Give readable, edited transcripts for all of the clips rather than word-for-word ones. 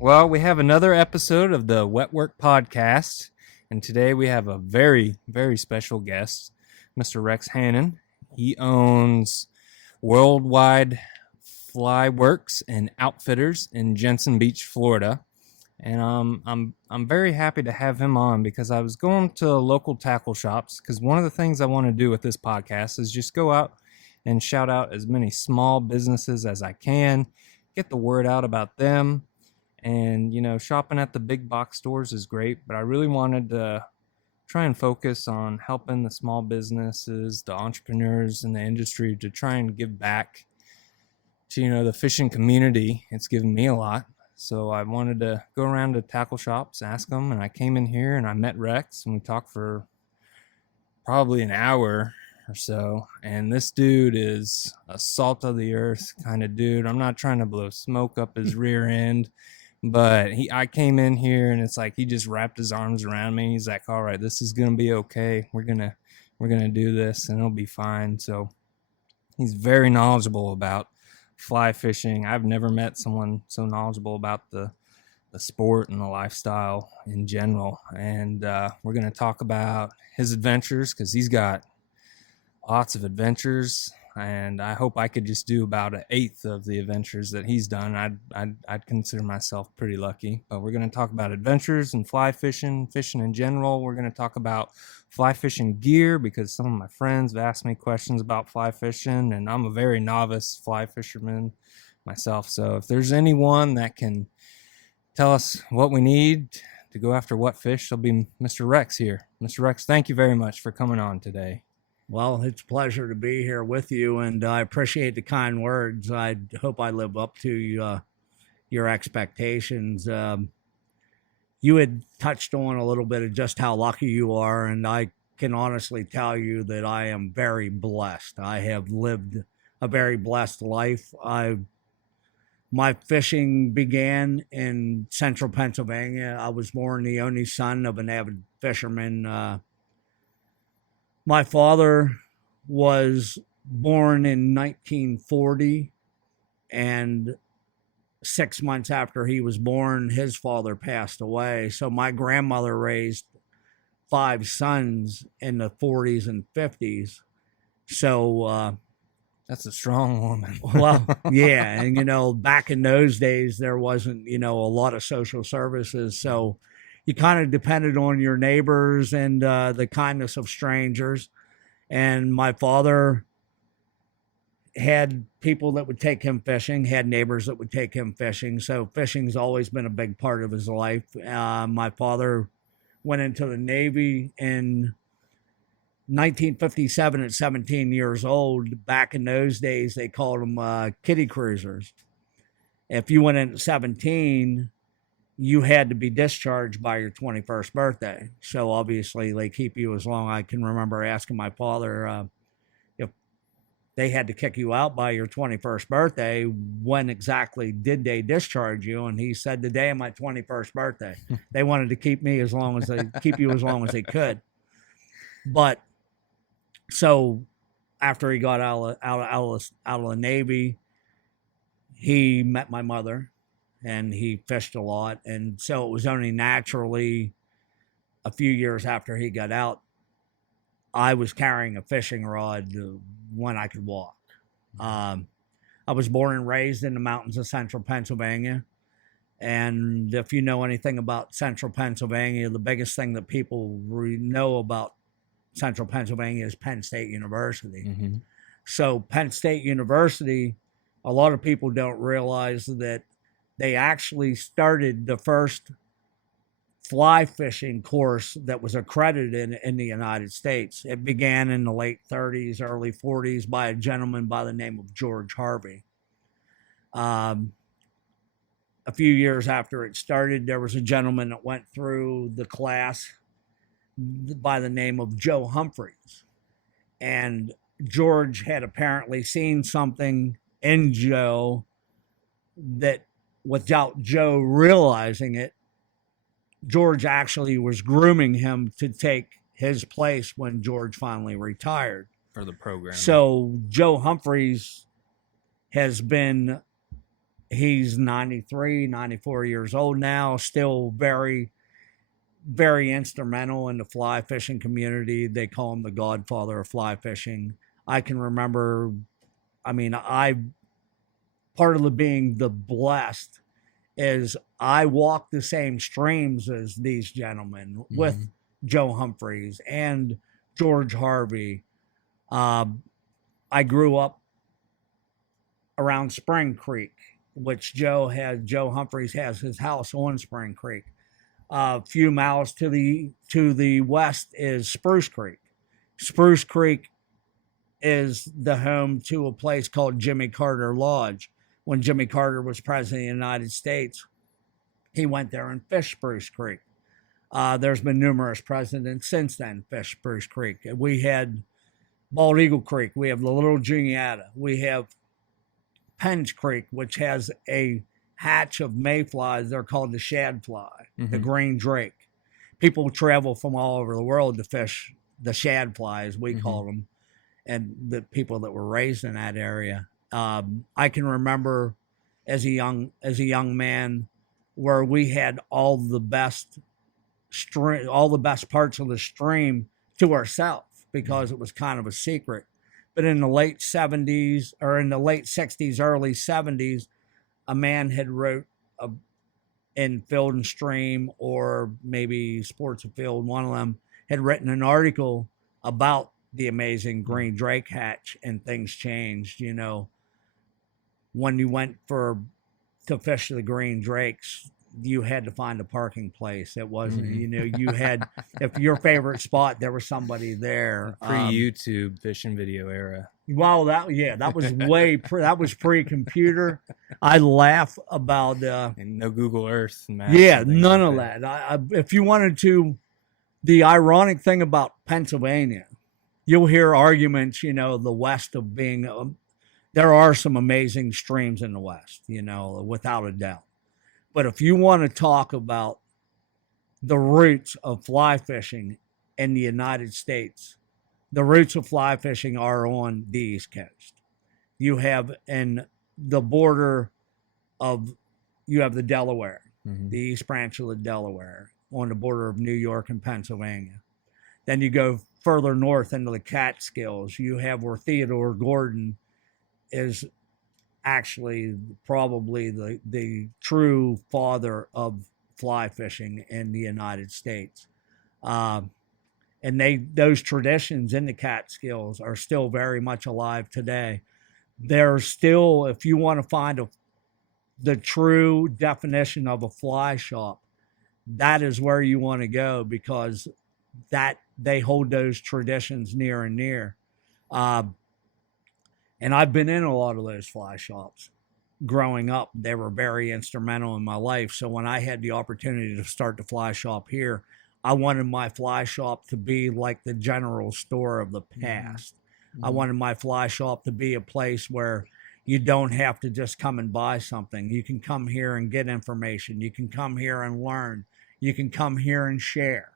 Well, we have another episode of the Wet Work Podcast, and today we have a very, very special guest, Mr. Rex Hannon. He owns WorldWide FlyWorks and Outfitters in Jensen Beach, Florida. And I'm very happy to have him on because I was going to local tackle shops because one of the things I want to do with this podcast is just go out and shout out as many small businesses as I can, get the word out about them. And, shopping at the big box stores is great, but I really wanted to try and focus on helping the small businesses, the entrepreneurs in the industry to try and give back to, the fishing community. It's given me a lot. So I wanted to go around to tackle shops, ask them, and I came in here and I met Rex and we talked for probably an hour or so. And this dude is a salt of the earth kind of dude. I'm not trying to blow smoke up his rear end. But I came in here and it's like he just wrapped his arms around me. He's like, "All right, this is gonna be okay. We're gonna do this and it'll be fine." So he's very knowledgeable about fly fishing. I've never met someone so knowledgeable about the sport and the lifestyle in general. And we're gonna talk about his adventures because he's got lots of adventures, and I hope I could just do about an eighth of the adventures that he's done. I'd consider myself pretty lucky. But we're going to talk about adventures and fly fishing, fishing in general. We're going to talk about fly fishing gear because some of my friends have asked me questions about fly fishing, and I'm a very novice fly fisherman myself. So if there's anyone that can tell us what we need to go after what fish, it'll be Mr. Rex here. Mr. Rex, thank you very much for coming on today. Well, it's a pleasure to be here with you, and I appreciate the kind words. I hope I live up to your expectations. You had touched on a little bit of just how lucky you are, and I can honestly tell you that I am very blessed. I have lived a very blessed life. My fishing began in central Pennsylvania. I was born the only son of an avid fisherman. My father was born in 1940, and 6 months after he was born, his father passed away. So my grandmother raised 5 sons in the 40s and 50s. So that's a strong woman. Well, yeah. And, back in those days, there wasn't, a lot of social services. So you kind of depended on your neighbors and the kindness of strangers. And my father had people that would take him fishing, had neighbors that would take him fishing. So fishing's always been a big part of his life. My father went into the Navy in 1957 at 17 years old. Back in those days, they called them kiddie cruisers. If you went in at 17, you had to be discharged by your 21st birthday. So obviously they keep you as long. I can remember asking my father if they had to kick you out by your 21st birthday, when exactly did they discharge you? And he said the day of my 21st birthday. They wanted to keep me as long as they keep you as long as they could. But so after he got out of the Navy, he met my mother. And he fished a lot. And so it was only naturally a few years after he got out, I was carrying a fishing rod when I could walk. I was born and raised in the mountains of central Pennsylvania. And if you know anything about central Pennsylvania, the biggest thing that people know about central Pennsylvania is Penn State University. Mm-hmm. So Penn State University, a lot of people don't realize that they actually started the first fly fishing course that was accredited in the United States. It began in the late 30s, early 40s by a gentleman by the name of George Harvey. A few years after it started, there was a gentleman that went through the class by the name of Joe Humphreys. And George had apparently seen something in Joe that, without Joe realizing it, George actually was grooming him to take his place when George finally retired for the program. So Joe Humphreys has been He's 93, 94 years old now, still very, very instrumental in the fly fishing community. They call him the godfather of fly fishing. I can remember, I mean, I part of the being the blessed is I walk the same streams as these gentlemen with Joe Humphreys and George Harvey. I grew up around Spring Creek, which Joe Humphreys has his house on Spring Creek. A few miles to the west is Spruce Creek. Spruce Creek is the home to a place called Jimmy Carter Lodge. When Jimmy Carter was president of the United States, he went there and fished Spruce Creek. There's been numerous presidents since then fish Spruce Creek. We had Bald Eagle Creek. We have the Little Juniata. We have Penge Creek, which has a hatch of mayflies. They're called the shadfly, the green drake. People travel from all over the world to fish the shadfly, as we call them, and the people that were raised in that area. I can remember as a young man where we had all the best parts of the stream to ourselves because it was kind of a secret. But in the late 70s or in the late 60s, early 70s, a man had wrote in Field and Stream or maybe Sports Afield, one of them had written an article about the amazing green drake hatch, and things changed. You know, when you went to fish the green drakes, you had to find a parking place. It wasn't, you know, you had, if your favorite spot, there was somebody there. Pre-YouTube fishing video era. Well, that was that was pre-computer. I laugh about and no Google Earth. None of that. If you wanted to, the ironic thing about Pennsylvania, you'll hear arguments, you know, the West of being, there are some amazing streams in the West, you know, without a doubt. But if you want to talk about the roots of fly fishing in the United States, the roots of fly fishing are on the East Coast. You have in the border of, you have the Delaware, the East Branch of the Delaware on the border of New York and Pennsylvania. Then you go further north into the Catskills. You have where Theodore Gordon is actually probably the true father of fly fishing in the United States. And those traditions in the Catskills are still very much alive today. There's still, if you want to find the true definition of a fly shop, that is where you want to go, because that they hold those traditions near and near. And I've been in a lot of those fly shops growing up. They were very instrumental in my life. So when I had the opportunity to start the fly shop here, I wanted my fly shop to be like the general store of the past. I wanted my fly shop to be a place where you don't have to just come and buy something. You can come here and get information. You can come here and learn. You can come here and share.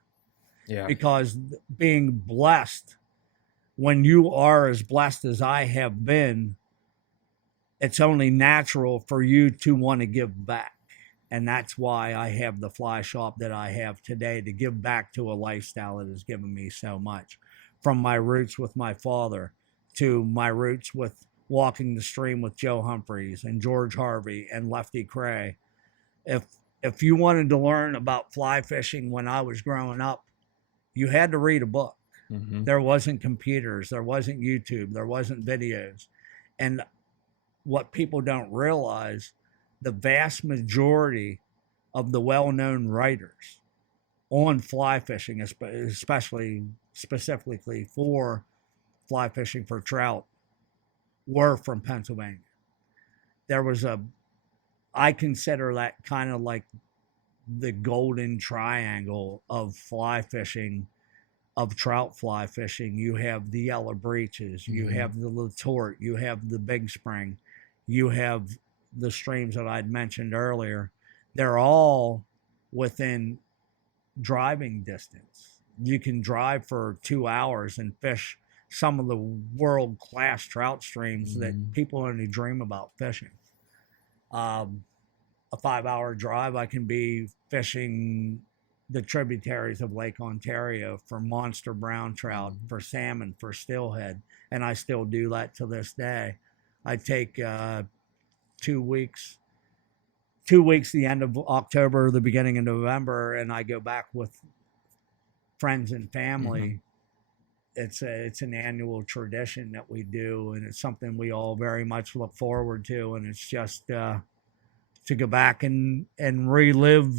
Yeah. Because being blessed, when you are as blessed as I have been, it's only natural for you to want to give back. And that's why I have the fly shop that I have today, to give back to a lifestyle that has given me so much. From my roots with my father to my roots with walking the stream with Joe Humphreys and George Harvey and Lefty Cray. If you wanted to learn about fly fishing when I was growing up, you had to read a book. There wasn't computers, there wasn't YouTube, there wasn't videos. And what people don't realize, the vast majority of the well-known writers on fly fishing, especially specifically for fly fishing for trout, were from Pennsylvania. There was I consider that kind of like the golden triangle of fly fishing, of trout fly fishing. You have the yellow breeches, you have the Latort, you have the Big Spring, you have the streams that I'd mentioned earlier. They're all within driving distance. You can drive for 2 hours and fish some of the world-class trout streams that people only dream about fishing. A 5-hour drive, I can be fishing the tributaries of Lake Ontario for monster brown trout, for salmon, for steelhead, and I still do that to this day. I take 2 weeks, 2 weeks, the end of October, the beginning of November, and I go back with friends and family. It's an annual tradition that we do, and it's something we all very much look forward to. And it's just to go back and relive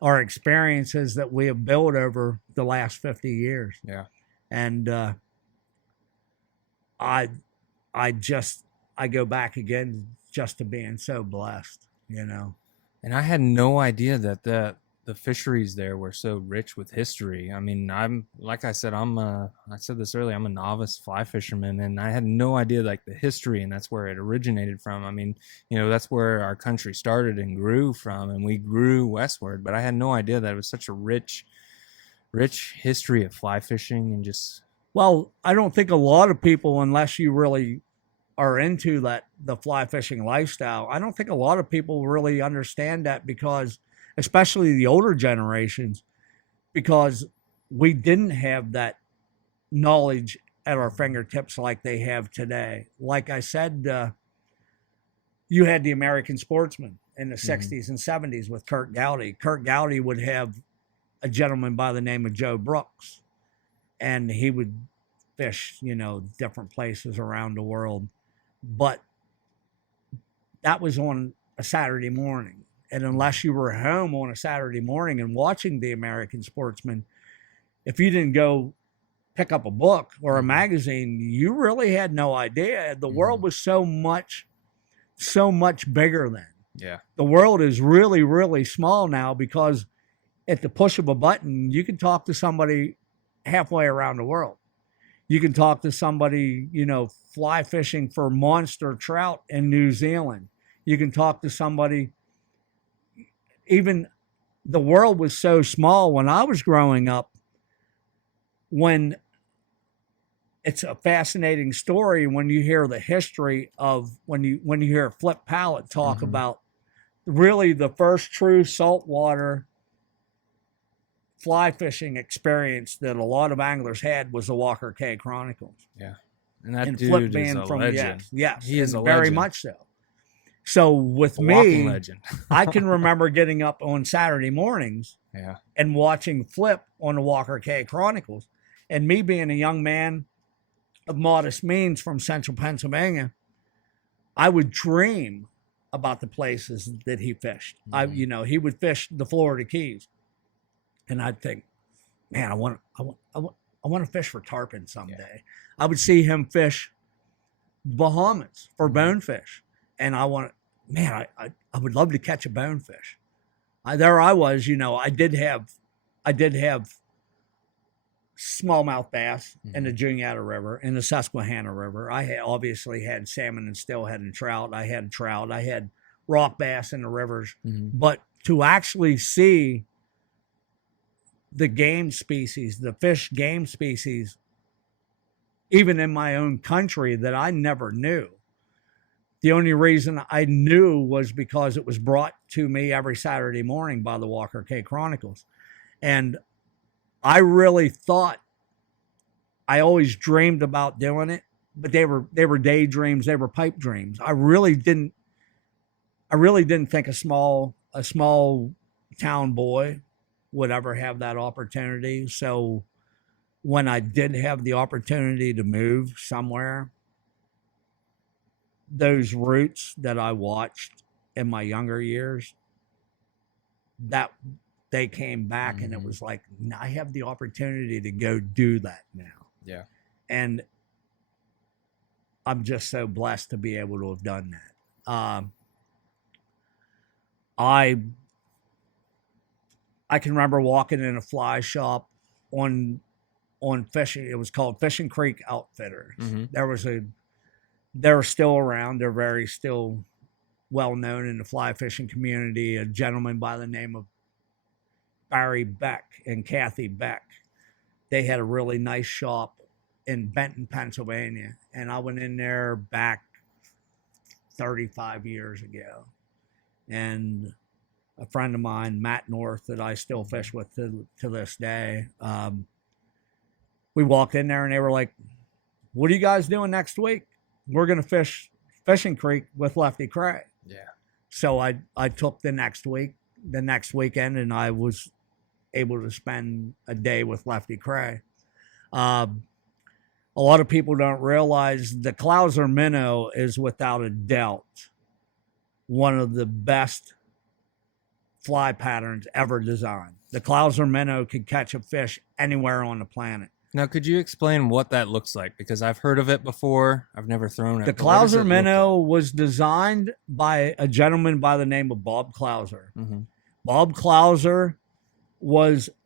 our experiences that we have built over the last 50 years. Yeah. And I go back again just to being so blessed, you know. And I had no idea that the fisheries there were so rich with history. I mean, like I said, I said this earlier, I'm a novice fly fisherman, and I had no idea like the history, and that's where it originated from. I mean, that's where our country started and grew from, and we grew westward, but I had no idea that it was such a rich history of fly fishing and just. Well, I don't think a lot of people, unless you really are into the fly fishing lifestyle, I don't think a lot of people really understand that, because especially the older generations, because we didn't have that knowledge at our fingertips like they have today. Like I said, you had the American Sportsman in the 60s and 70s with Kurt Gowdy. Kurt Gowdy would have a gentleman by the name of Joe Brooks, and he would fish, different places around the world. But that was on a Saturday morning. And unless you were home on a Saturday morning and watching the American Sportsman, if you didn't go pick up a book or a magazine, you really had no idea. The world was so much bigger then. Yeah. The world is really, really small now, because at the push of a button, you can talk to somebody halfway around the world. You can talk to somebody, fly fishing for monster trout in New Zealand. You can talk to somebody. Even the world was so small when I was growing up. When it's a fascinating story when you hear the history of when you hear Flip Pallett talk about really the first true saltwater fly fishing experience that a lot of anglers had was the Walker Cay Chronicles. Yeah, and that dude Flip is being a from legend. yes, he is a very legend. much so. So with A walking me, legend. I can remember getting up on Saturday mornings and watching Flip on the Walker Cay Chronicles. And me being a young man of modest means from central Pennsylvania, I would dream about the places that he fished. He would fish the Florida Keys. And I'd think, man, I want to fish for tarpon someday. Yeah. I would see him fish Bahamas for bonefish. And I would love to catch a bonefish. There I was, I did have smallmouth bass in the Juniata River, in the Susquehanna River. I obviously had salmon and steelhead and trout. I had trout. I had rock bass in the rivers. But to actually see the game species, the fish game species, even in my own country that I never knew. The only reason I knew was because it was brought to me every Saturday morning by the Walker Cay Chronicles. And I really thought, I always dreamed about doing it, but they were daydreams, they were pipe dreams. I really didn't think a small town boy would ever have that opportunity. So when I did have the opportunity to move somewhere, those roots that I watched in my younger years, that they came back and it was like, I have the opportunity to go do that now. Yeah. And I'm just so blessed to be able to have done that. I can remember walking in a fly shop on fishing. It was called Fishing Creek Outfitters. They're still around. They're very still well known in the fly fishing community. A gentleman by the name of Barry Beck and Kathy Beck. They had a really nice shop in Benton, Pennsylvania. And I went in there back 35 years ago. And a friend of mine, Matt North, that I still fish with to this day, we walked in there and they were like, "What are you guys doing next week?" "We're going to fish Fishing Creek with Lefty Cray." Yeah. So I took the next weekend, and I was able to spend a day with Lefty Cray. A lot of people don't realize the Clouser minnow is without a doubt one of the best fly patterns ever designed. The Clouser minnow could catch a fish anywhere on the planet. Now, could you explain what that looks like? Because I've heard of it before. I've never thrown it. The But what does it Clouser look minnow was designed by a gentleman by the name of Bob Clouser. like? Mhm. Bob Clouser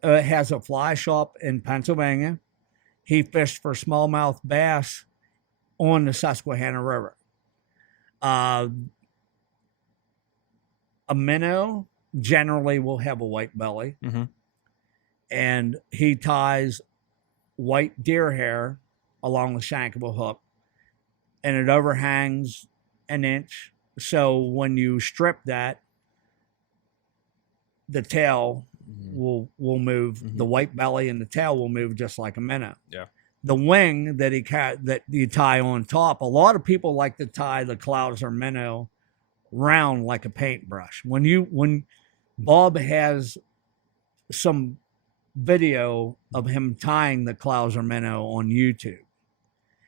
has a fly shop in Pennsylvania. He fished for smallmouth bass on the Susquehanna River. A minnow generally will have a white belly, Mhm. and he ties white deer hair along the shank of a hook, and it overhangs an inch. So when you strip that, the tail Mhm. will move. Mhm. The white belly and the tail will move just like a minnow. Yeah. The wing that that you tie on top, a lot of people like to tie the Clouser minnow round like a paintbrush. When Bob has some video of him tying the Clouser minnow on YouTube,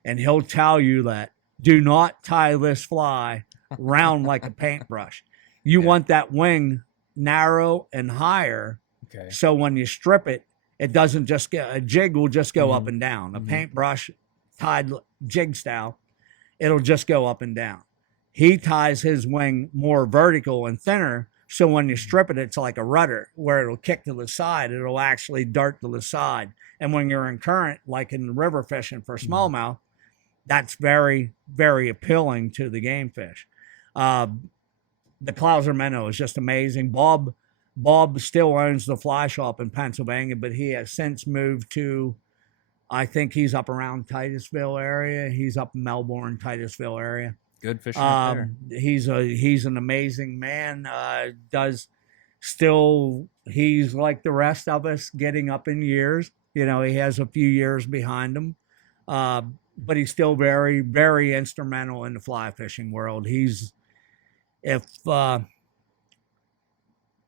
and he'll tell you that do not tie this fly round like a paintbrush. You Yeah. want that wing narrow and higher, Okay. so when you strip it, it doesn't just get a jig will just go up Mhm. and down. A Mhm. paintbrush tied jig style, it'll just go up and down. He ties his wing more vertical and thinner, so when you strip it, it's like a rudder where it'll kick to the side. It'll actually dart to the side. And when you're in current, like in the river fishing for smallmouth, that's very, very appealing to the game fish. The Clouser minnow is just amazing. Bob still owns the fly shop in Pennsylvania, but he has since moved to, I think he's up around Titusville area. He's up Melbourne, Titusville area. Good fishing up there. He's an amazing man. He's like the rest of us, getting up in years. You know, he has a few years behind him, but he's still very, very instrumental in the fly fishing world.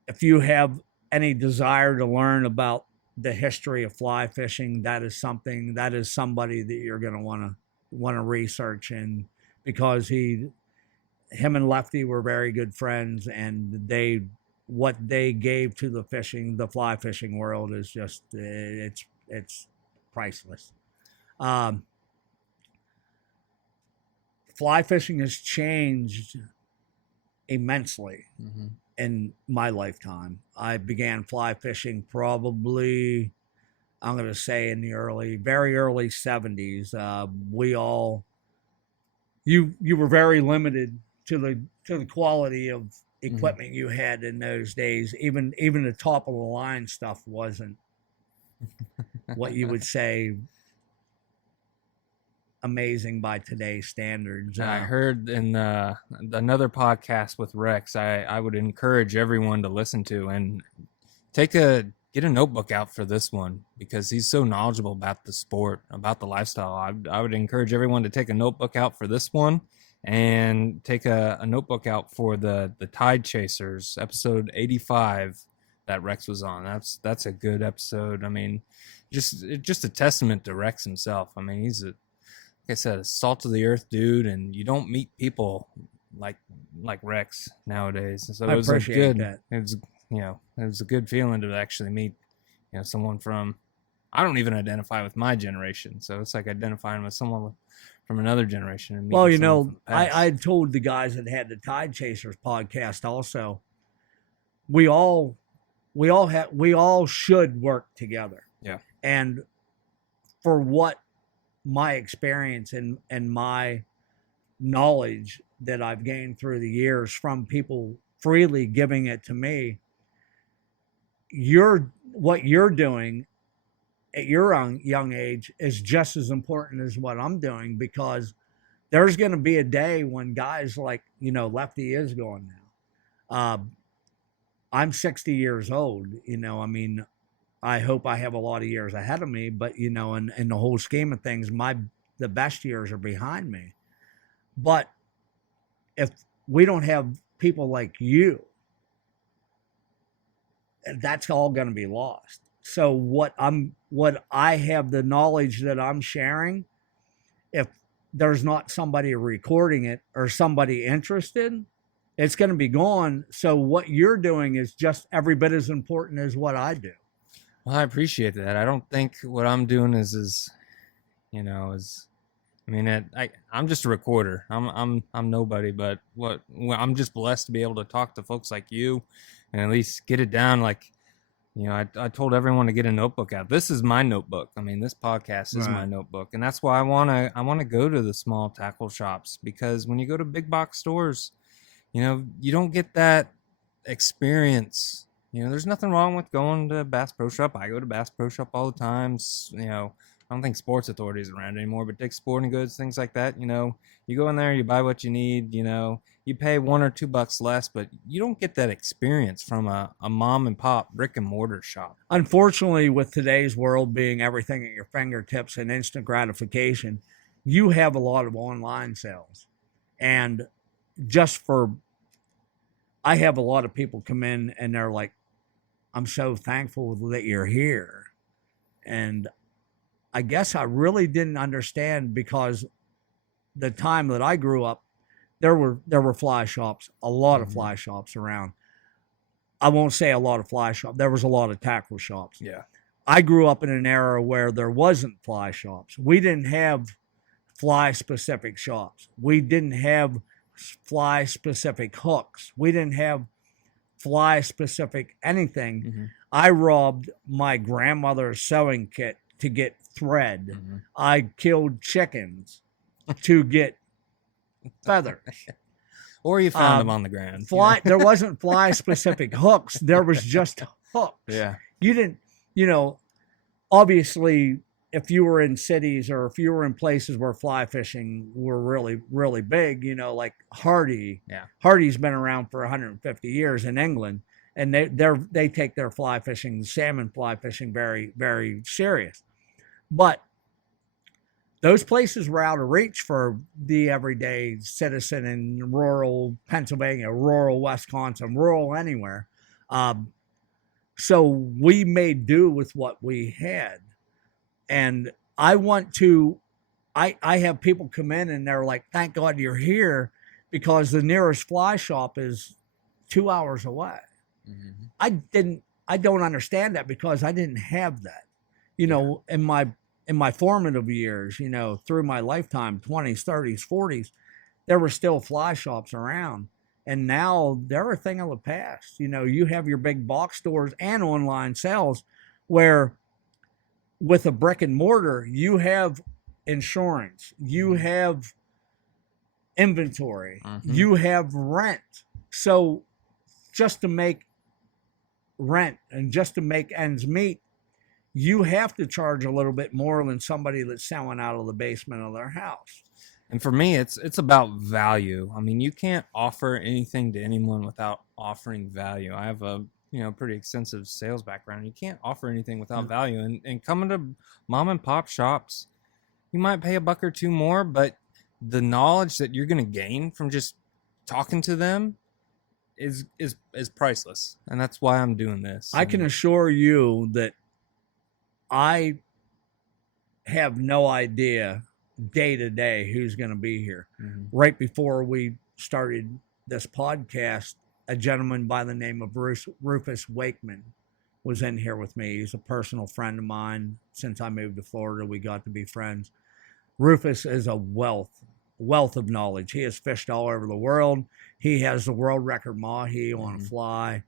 If you have any desire to learn about the history of fly fishing, that is somebody that you're going to want to research, and because him and Lefty were very good friends, and what they gave to the fly fishing world is just it's priceless. Fly fishing has changed immensely Mhm. in my lifetime. I began fly fishing probably, I'm going to say, in the very early 70s. You were very limited to the quality of equipment you had in those days. Even the top of the line stuff wasn't what you would say amazing by today's standards. I heard in another podcast with Rex, I would encourage everyone to listen to and get a notebook out for this one, because he's so knowledgeable about the sport, about the lifestyle. I would encourage everyone to take a notebook out for this one, and take a notebook out for the Tide Chasers, episode 85 that Rex was on. That's a good episode. I mean, just a testament to Rex himself. I mean, he's like I said, a salt of the earth dude, and you don't meet people like Rex nowadays. So I it was appreciate that. It was a good feeling to actually meet, someone from, I don't even identify with my generation, so it's like identifying with someone from another generation. And Well, meeting someone from the past. I told the guys that had the Tide Chasers podcast also, we all should work together. Yeah. And for what my experience and my knowledge that I've gained through the years from people freely giving it to me, what you're doing at your young age is just as important as what I'm doing, because there's going to be a day when guys like, Lefty is going now. I'm 60 years old. I mean, I hope I have a lot of years ahead of me, but in the whole scheme of things, the best years are behind me. But if we don't have people like you, that's all going to be lost. So what I have, the knowledge that I'm sharing, if there's not somebody recording it or somebody interested, it's going to be gone. So what you're doing is just every bit as important as what I do. Well, I appreciate that. I don't think what I'm doing is I mean, I'm just a recorder. I'm nobody, but I'm just blessed to be able to talk to folks like you, and at least get it down. Like, I told everyone to get a notebook out. This is my notebook. I mean, this podcast is my notebook, and that's why I wanna go to the small tackle shops, because when you go to big box stores, you don't get that experience. There's nothing wrong with going to Bass Pro Shop. I go to Bass Pro Shop all the time. I don't think Sports Authority is around anymore, but Dick's Sporting Goods, things like that. You go in there, you buy what you need. You pay $1 or $2 less, but you don't get that experience from a mom and pop brick and mortar shop. Unfortunately, with today's world being everything at your fingertips and instant gratification, you have a lot of online sales. And I have a lot of people come in and they're like, I'm so thankful that you're here. And I guess I really didn't understand, because the time that I grew up, there were fly shops, a lot of fly shops around. I won't say a lot of fly shops. There was a lot of tackle shops. Yeah. I grew up in an era where there wasn't fly shops. We didn't have fly specific shops. We didn't have fly specific hooks. We didn't have fly specific anything. Mm-hmm. I robbed my grandmother's sewing kit to get thread. Mm-hmm. I killed chickens to get feathers. Or you found them on the ground. There wasn't fly specific hooks. There was just hooks. Yeah. You didn't, obviously, if you were in cities or if you were in places where fly fishing were really, really big, like Hardy. Yeah. Hardy's been around for 150 years in England, and they take their fly fishing, salmon fly fishing, very, very serious. But those places were out of reach for the everyday citizen in rural Pennsylvania, rural Wisconsin, rural anywhere. So we made do with what we had. And I have people come in and they're like, thank God you're here, because the nearest fly shop is 2 hours away. Mm-hmm. I don't understand that, because I didn't have that, in my formative years, through my lifetime, 20s, 30s, 40s, there were still fly shops around. And now they're a thing of the past. You have your big box stores and online sales where, with a brick and mortar, you have insurance, you have inventory, you have rent. So just to make rent and just to make ends meet, you have to charge a little bit more than somebody that's selling out of the basement of their house. And for me, it's about value. I mean, you can't offer anything to anyone without offering value. I have a pretty extensive sales background. You can't offer anything without value. And coming to mom and pop shops, you might pay $1 or $2 more, but the knowledge that you're going to gain from just talking to them is priceless. And that's why I'm doing this. I can assure you that I have no idea day to day who's going to be here. Mm-hmm. Right before we started this podcast, a gentleman by the name of Rufus Wakeman was in here with me. He's a personal friend of mine. Since I moved to Florida, we got to be friends. Rufus is a wealth of knowledge. He has fished all over the world. He has the world record mahi on a fly.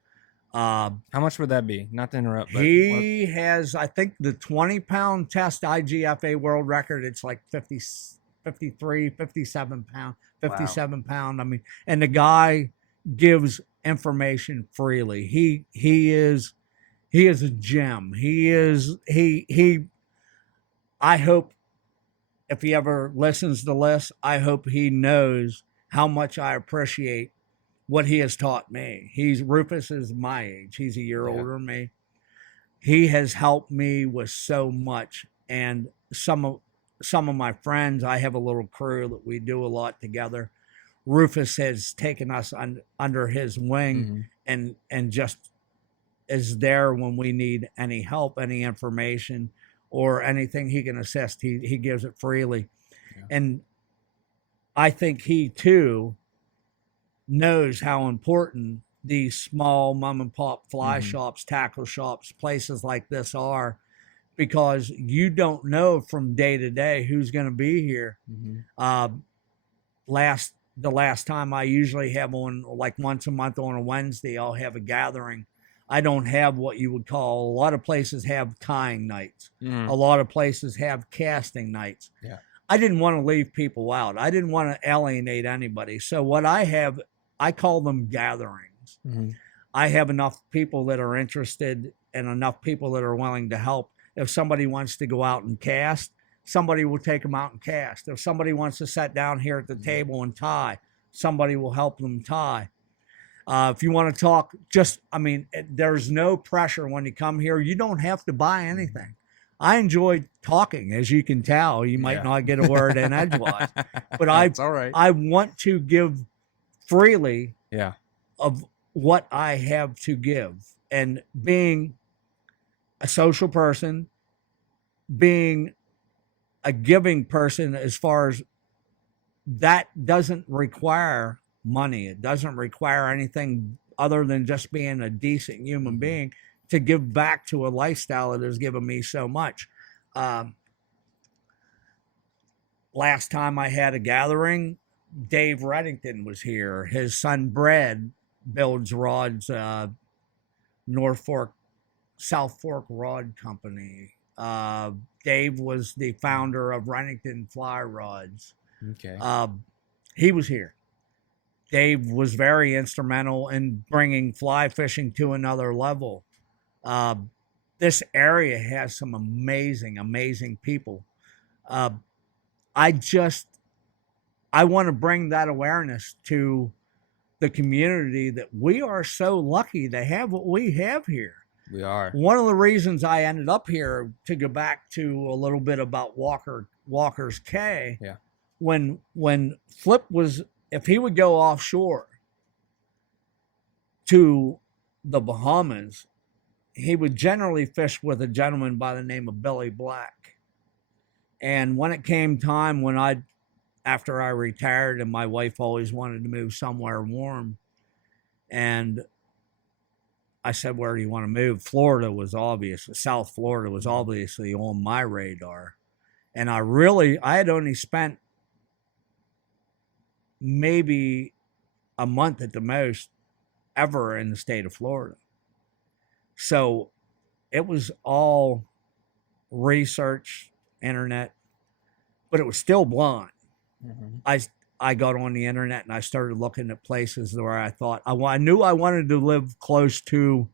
How much would that be? Not to interrupt. But he has, I think, the 20-pound test IGFA world record. It's like 53, 57 pound, 57 pound. I mean, and the guy gives information freely. He is a gem. I hope if he ever listens to this, I hope he knows how much I appreciate what he has taught me. Rufus is my age. He's a year older than me. He has helped me with so much. And some of my friends, I have a little crew that we do a lot together. Rufus has taken us under his wing and just is there when we need any help, any information, or anything he can assist. He gives it freely. Yeah. And I think he too knows how important these small mom and pop fly shops, tackle shops, places like this are, because you don't know from day to day who's going to be here. The last time I usually have on, like once a month on a Wednesday, I'll have a gathering. I don't have what you would call, a lot of places have tying nights. A lot of places have casting nights. Yeah. I didn't want to leave people out. I didn't want to alienate anybody. So what I have, I call them gatherings. I have enough people that are interested and enough people that are willing to help. If somebody wants to go out and cast, somebody will take them out and cast. If somebody wants to sit down here at the table and tie, somebody will help them tie. If you want to talk, there's no pressure when you come here. You don't have to buy anything. I enjoy talking, as you can tell. You might not get a word in edgewise, but all right. I want to give freely of what I have to give. And being a social person, being a giving person, as far as that doesn't require money. It doesn't require anything other than just being a decent human being to give back to a lifestyle that has given me so much. Last time I had a gathering, Dave Reddington was here. His son Brad builds rods, South Fork Rod Company. Dave was the founder of Reddington Fly Rods. Okay. He was here. Dave was very instrumental in bringing fly fishing to another level. This area has some amazing, amazing people. I want to bring that awareness to the community that we are so lucky to have what we have here. We are. One of the reasons I ended up here, to go back to a little bit about Walker's Cay. Yeah. When Flip was, if he would go offshore to the Bahamas, he would generally fish with a gentleman by the name of Billy Black. And when it came time after I retired, and my wife always wanted to move somewhere warm, and I said, where do you want to move? Florida was obvious. South Florida was obviously on my radar. And I had only spent maybe a month at the most ever in the state of Florida. So it was all research, internet, but it was still blind. I got on the internet and I started looking at places where I thought, I knew I wanted to live close to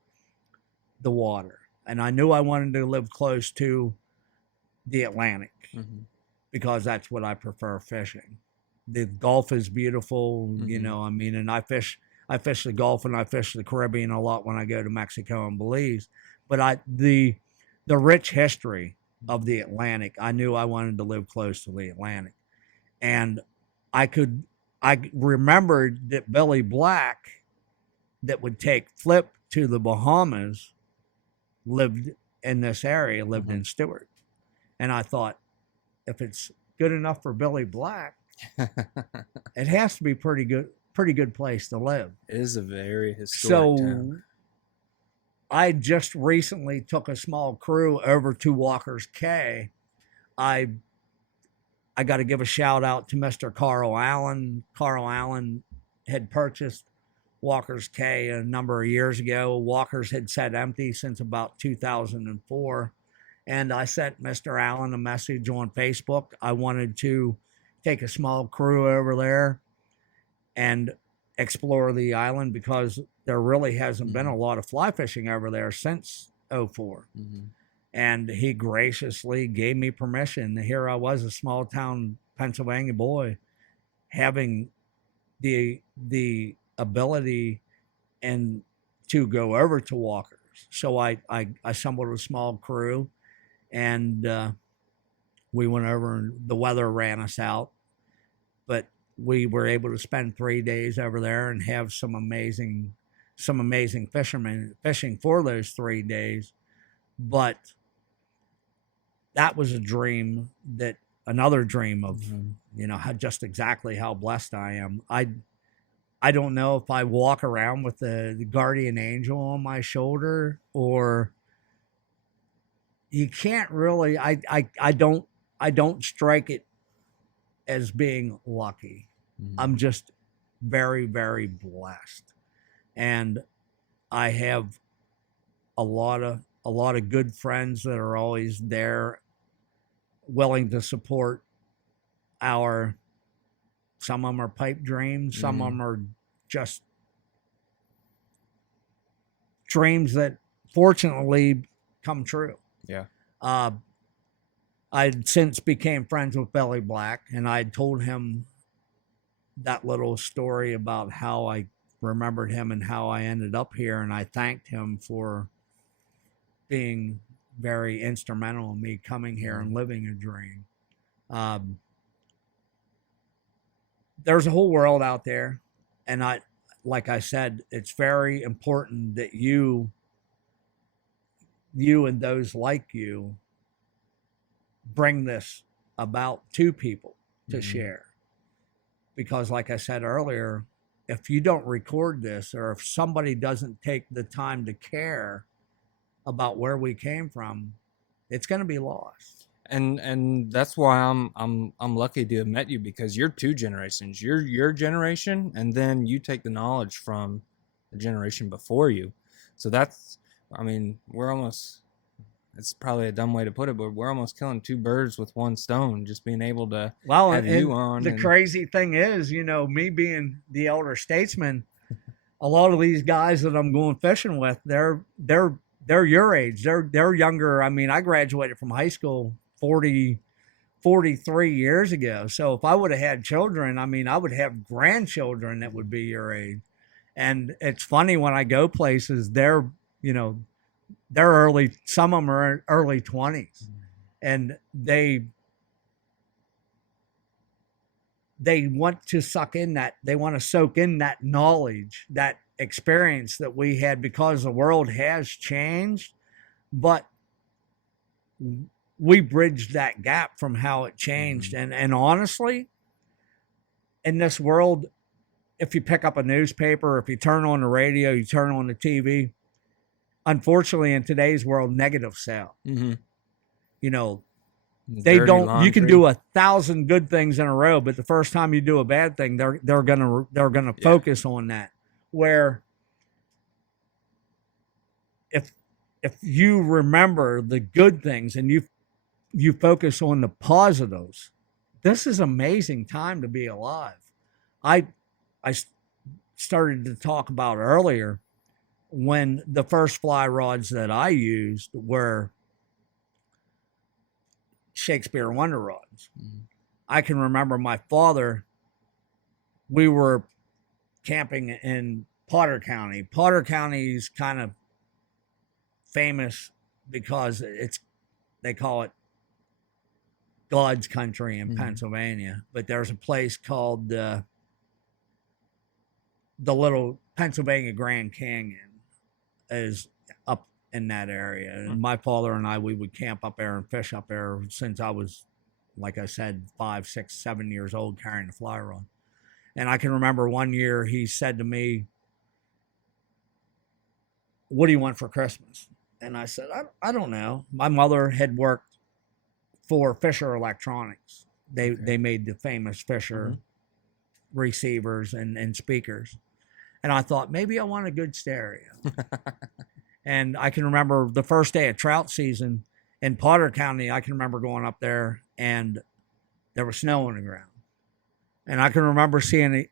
the water. And I knew I wanted to live close to the Atlantic because that's what I prefer fishing. The Gulf is beautiful, and I fish the Gulf and I fish the Caribbean a lot when I go to Mexico and Belize. But the rich history of the Atlantic, I knew I wanted to live close to the Atlantic. And I remembered that Billy Black, that would take Flip to the Bahamas, lived in this area, lived in Stewart. And I thought, if it's good enough for Billy Black, it has to be pretty good place to live. It is a very historic town. I just recently took a small crew over to Walker's Cay. I got to give a shout out to Mr. Carl Allen. Carl Allen had purchased Walker's Cay a number of years ago. Walker's had sat empty since about 2004. And I sent Mr. Allen a message on Facebook. I wanted to take a small crew over there and explore the island because there really hasn't been a lot of fly fishing over there since 2004. And he graciously gave me permission. Here I was, a small town Pennsylvania boy, having the ability and to go over to Walker's. So I assembled a small crew, and we went over, and the weather ran us out, but we were able to spend 3 days over there and have some amazing fishermen fishing for those 3 days. But that was another dream of, how just exactly how blessed I am. I don't know if I walk around with the guardian angel on my shoulder, or you can't really, I don't strike it as being lucky. I'm just very, very blessed. And I have a lot of good friends that are always there, willing to support some of them are pipe dreams, some of them are just dreams that fortunately come true. Yeah. I'd since became friends with Billy Black, and I told him that little story about how I remembered him and how I ended up here, and I thanked him for being very instrumental in me coming here and living a dream. There's a whole world out there, and like I said, it's very important that you and those like you bring this about to people to share. Because like I said earlier, if you don't record this, or if somebody doesn't take the time to care about where we came from, it's going to be lost. And that's why I'm lucky to have met you, because you're 2 generations. You're your generation, and then you take the knowledge from the generation before you. So we're almost, it's probably a dumb way to put it, but we're almost killing 2 birds with 1 stone, just being able to have you on. The crazy thing is, me being the elder statesman, a lot of these guys that I'm going fishing with, they're your age. They're younger. I mean, I graduated from high school 43 years ago. So if I would have had children, I would have grandchildren that would be your age. And it's funny, when I go places, they're early, some of them are early 20s, and they want to soak in that knowledge, that experience that we had, because the world has changed, but we bridged that gap from how it changed. And honestly, in this world, if you pick up a newspaper, if you turn on the radio, you turn on the TV, unfortunately, in today's world, negative sell. They don't. Laundry. You can do 1,000 good things in a row, but the first time you do a bad thing, they're gonna focus on that. Where if you remember the good things and you focus on the positives, this is an amazing time to be alive. I started to talk about earlier, when the first fly rods that I used were Shakespeare Wonder rods. I can remember my father, we were camping in Potter County. Potter County is kind of famous because they call it God's country in Pennsylvania, but there's a place called the Little Pennsylvania Grand Canyon is up in that area. And my father and I, we would camp up there and fish up there since I was, like I said, 5, 6, 7 years old, carrying the fly rod. And I can remember one year he said to me, "What do you want for Christmas?" And I said, I don't know. My mother had worked for Fisher Electronics. They made the famous Fisher receivers and speakers. And I thought, maybe I want a good stereo. And I can remember the first day of trout season in Potter County, I can remember going up there and there was snow on the ground. And I can remember seeing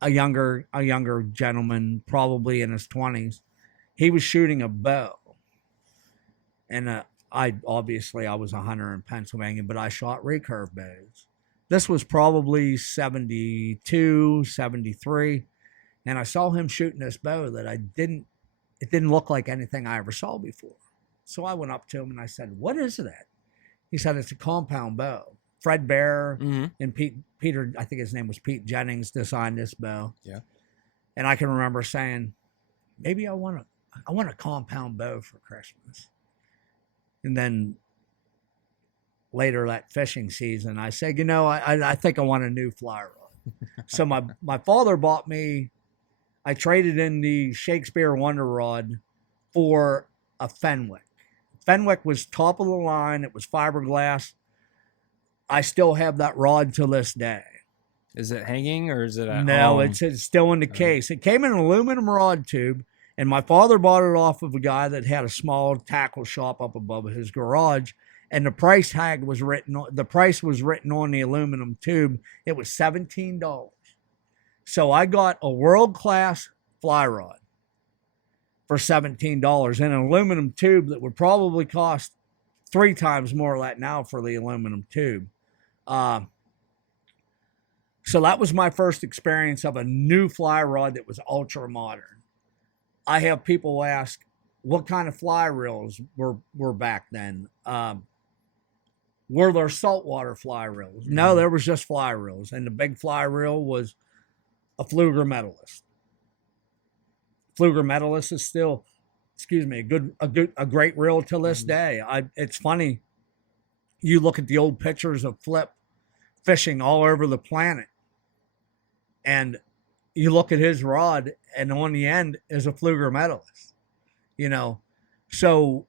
a younger gentleman, probably in his 20s. He was shooting a bow. And I was a hunter in Pennsylvania, but I shot recurve bows. This was probably 72, 73. And I saw him shooting this bow that it didn't look like anything I ever saw before. So I went up to him and I said, "What is that?" He said, "It's a compound bow." Fred Bear and Peter, I think his name was Pete Jennings, designed this bow. Yeah. And I can remember saying, maybe I want a compound bow for Christmas. And then later that fishing season, I said, I think I want a new fly rod. So my father bought me, I traded in the Shakespeare Wonder Rod for a Fenwick. Fenwick was top of the line. It was fiberglass. I still have that rod to this day. Is it hanging or is it at No, home? it's still in the case. It came in an aluminum rod tube, and my father bought it off of a guy that had a small tackle shop up above his garage. And the price was written on the aluminum tube. It was $17. So I got a world-class fly rod for $17 in an aluminum tube that would probably cost 3 times more of that now for the aluminum tube. So that was my first experience of a new fly rod that was ultra modern. I have people ask, what kind of fly reels were back then? Were there saltwater fly reels? No, there was just fly reels. And the big fly reel was a Pfluger Medalist. Pfluger Medalist is still, a great reel to this day. It's funny. You look at the old pictures of Flip fishing all over the planet, and you look at his rod, and on the end is a Pfluger Medalist. So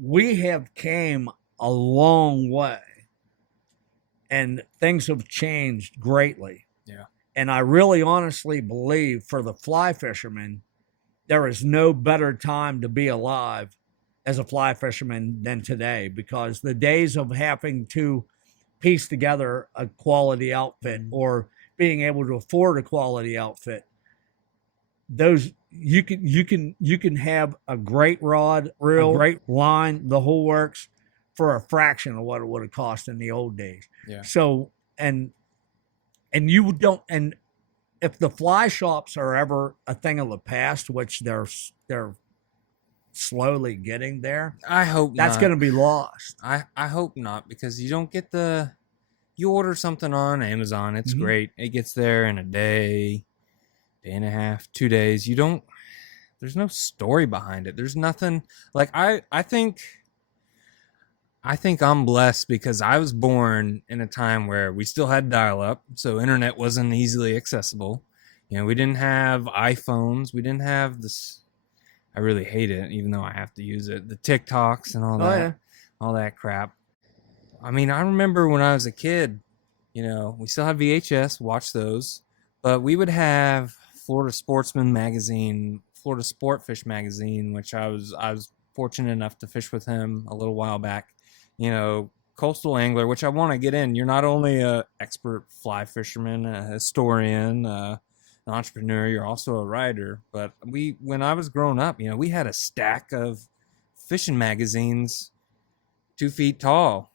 we have came a long way, and things have changed greatly. Yeah. And I really honestly believe for the fly fisherman, there is no better time to be alive as a fly fisherman than today, because the days of having to piece together a quality outfit or being able to afford a quality outfit, those you can have a great rod, reel, a great line, the whole works, for a fraction of what it would have cost in the old days. Yeah. So and you don't, and if the fly shops are ever a thing of the past, which they're slowly getting there, I hope that's going to be lost. I hope not, because you don't get you order something on Amazon, it's great. It gets there in a day and a half, 2 days. There's no story behind it. There's nothing like, I think I'm blessed because I was born in a time where we still had dial-up, so internet wasn't easily accessible. We didn't have iPhones. We didn't have this. I really hate it, even though I have to use it. The TikToks and all that, all that crap. I mean, I remember when I was a kid, we still have VHS, watch those, but we would have Florida Sportsman magazine, Florida Sportfish magazine, which I was fortunate enough to fish with him a little while back. Coastal angler, which I want to get in. You're not only a expert fly fisherman, a historian, an entrepreneur, you're also a writer. But when I was growing up, we had a stack of fishing magazines 2 feet tall,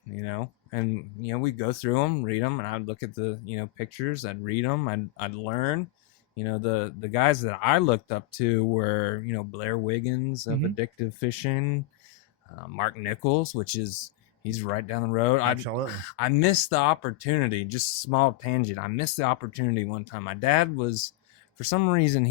and, we'd go through them, read them, and I'd look at the, pictures, I'd read them, I'd learn. The guys that I looked up to were, Blair Wiggins of Addictive Fishing, Mark Nichols, he's right down the road. Absolutely. I missed the opportunity, just a small tangent. I missed the opportunity one time. My dad was, for some reason,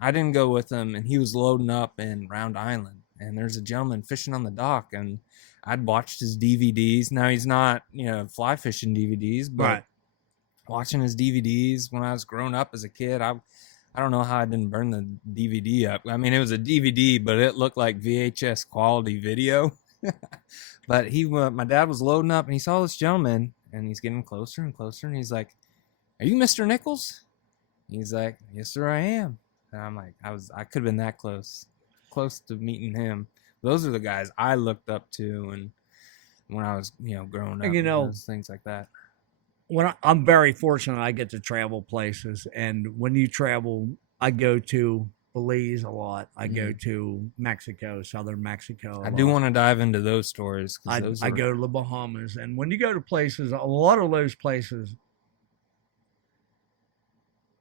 I didn't go with him, and he was loading up in Round Island. And there's a gentleman fishing on the dock, and I'd watched his DVDs. Now, he's not, fly fishing DVDs, but watching his DVDs when I was growing up as a kid, I don't know how I didn't burn the DVD up. I mean, it was a DVD, but it looked like VHS quality video. But my dad was loading up, and he saw this gentleman, and he's getting closer and closer, and he's like, "Are you Mr. Nichols?" He's like, "Yes, sir, I am." And I'm like, I could have been that close to meeting him. Those are the guys I looked up to, and when I was, growing up, those things like that. I'm very fortunate I get to travel places, and when you travel, I go to Belize a lot. I go to Mexico, southern Mexico. I do want to dive into those stories. I go to the Bahamas, and when you go to places, a lot of those places,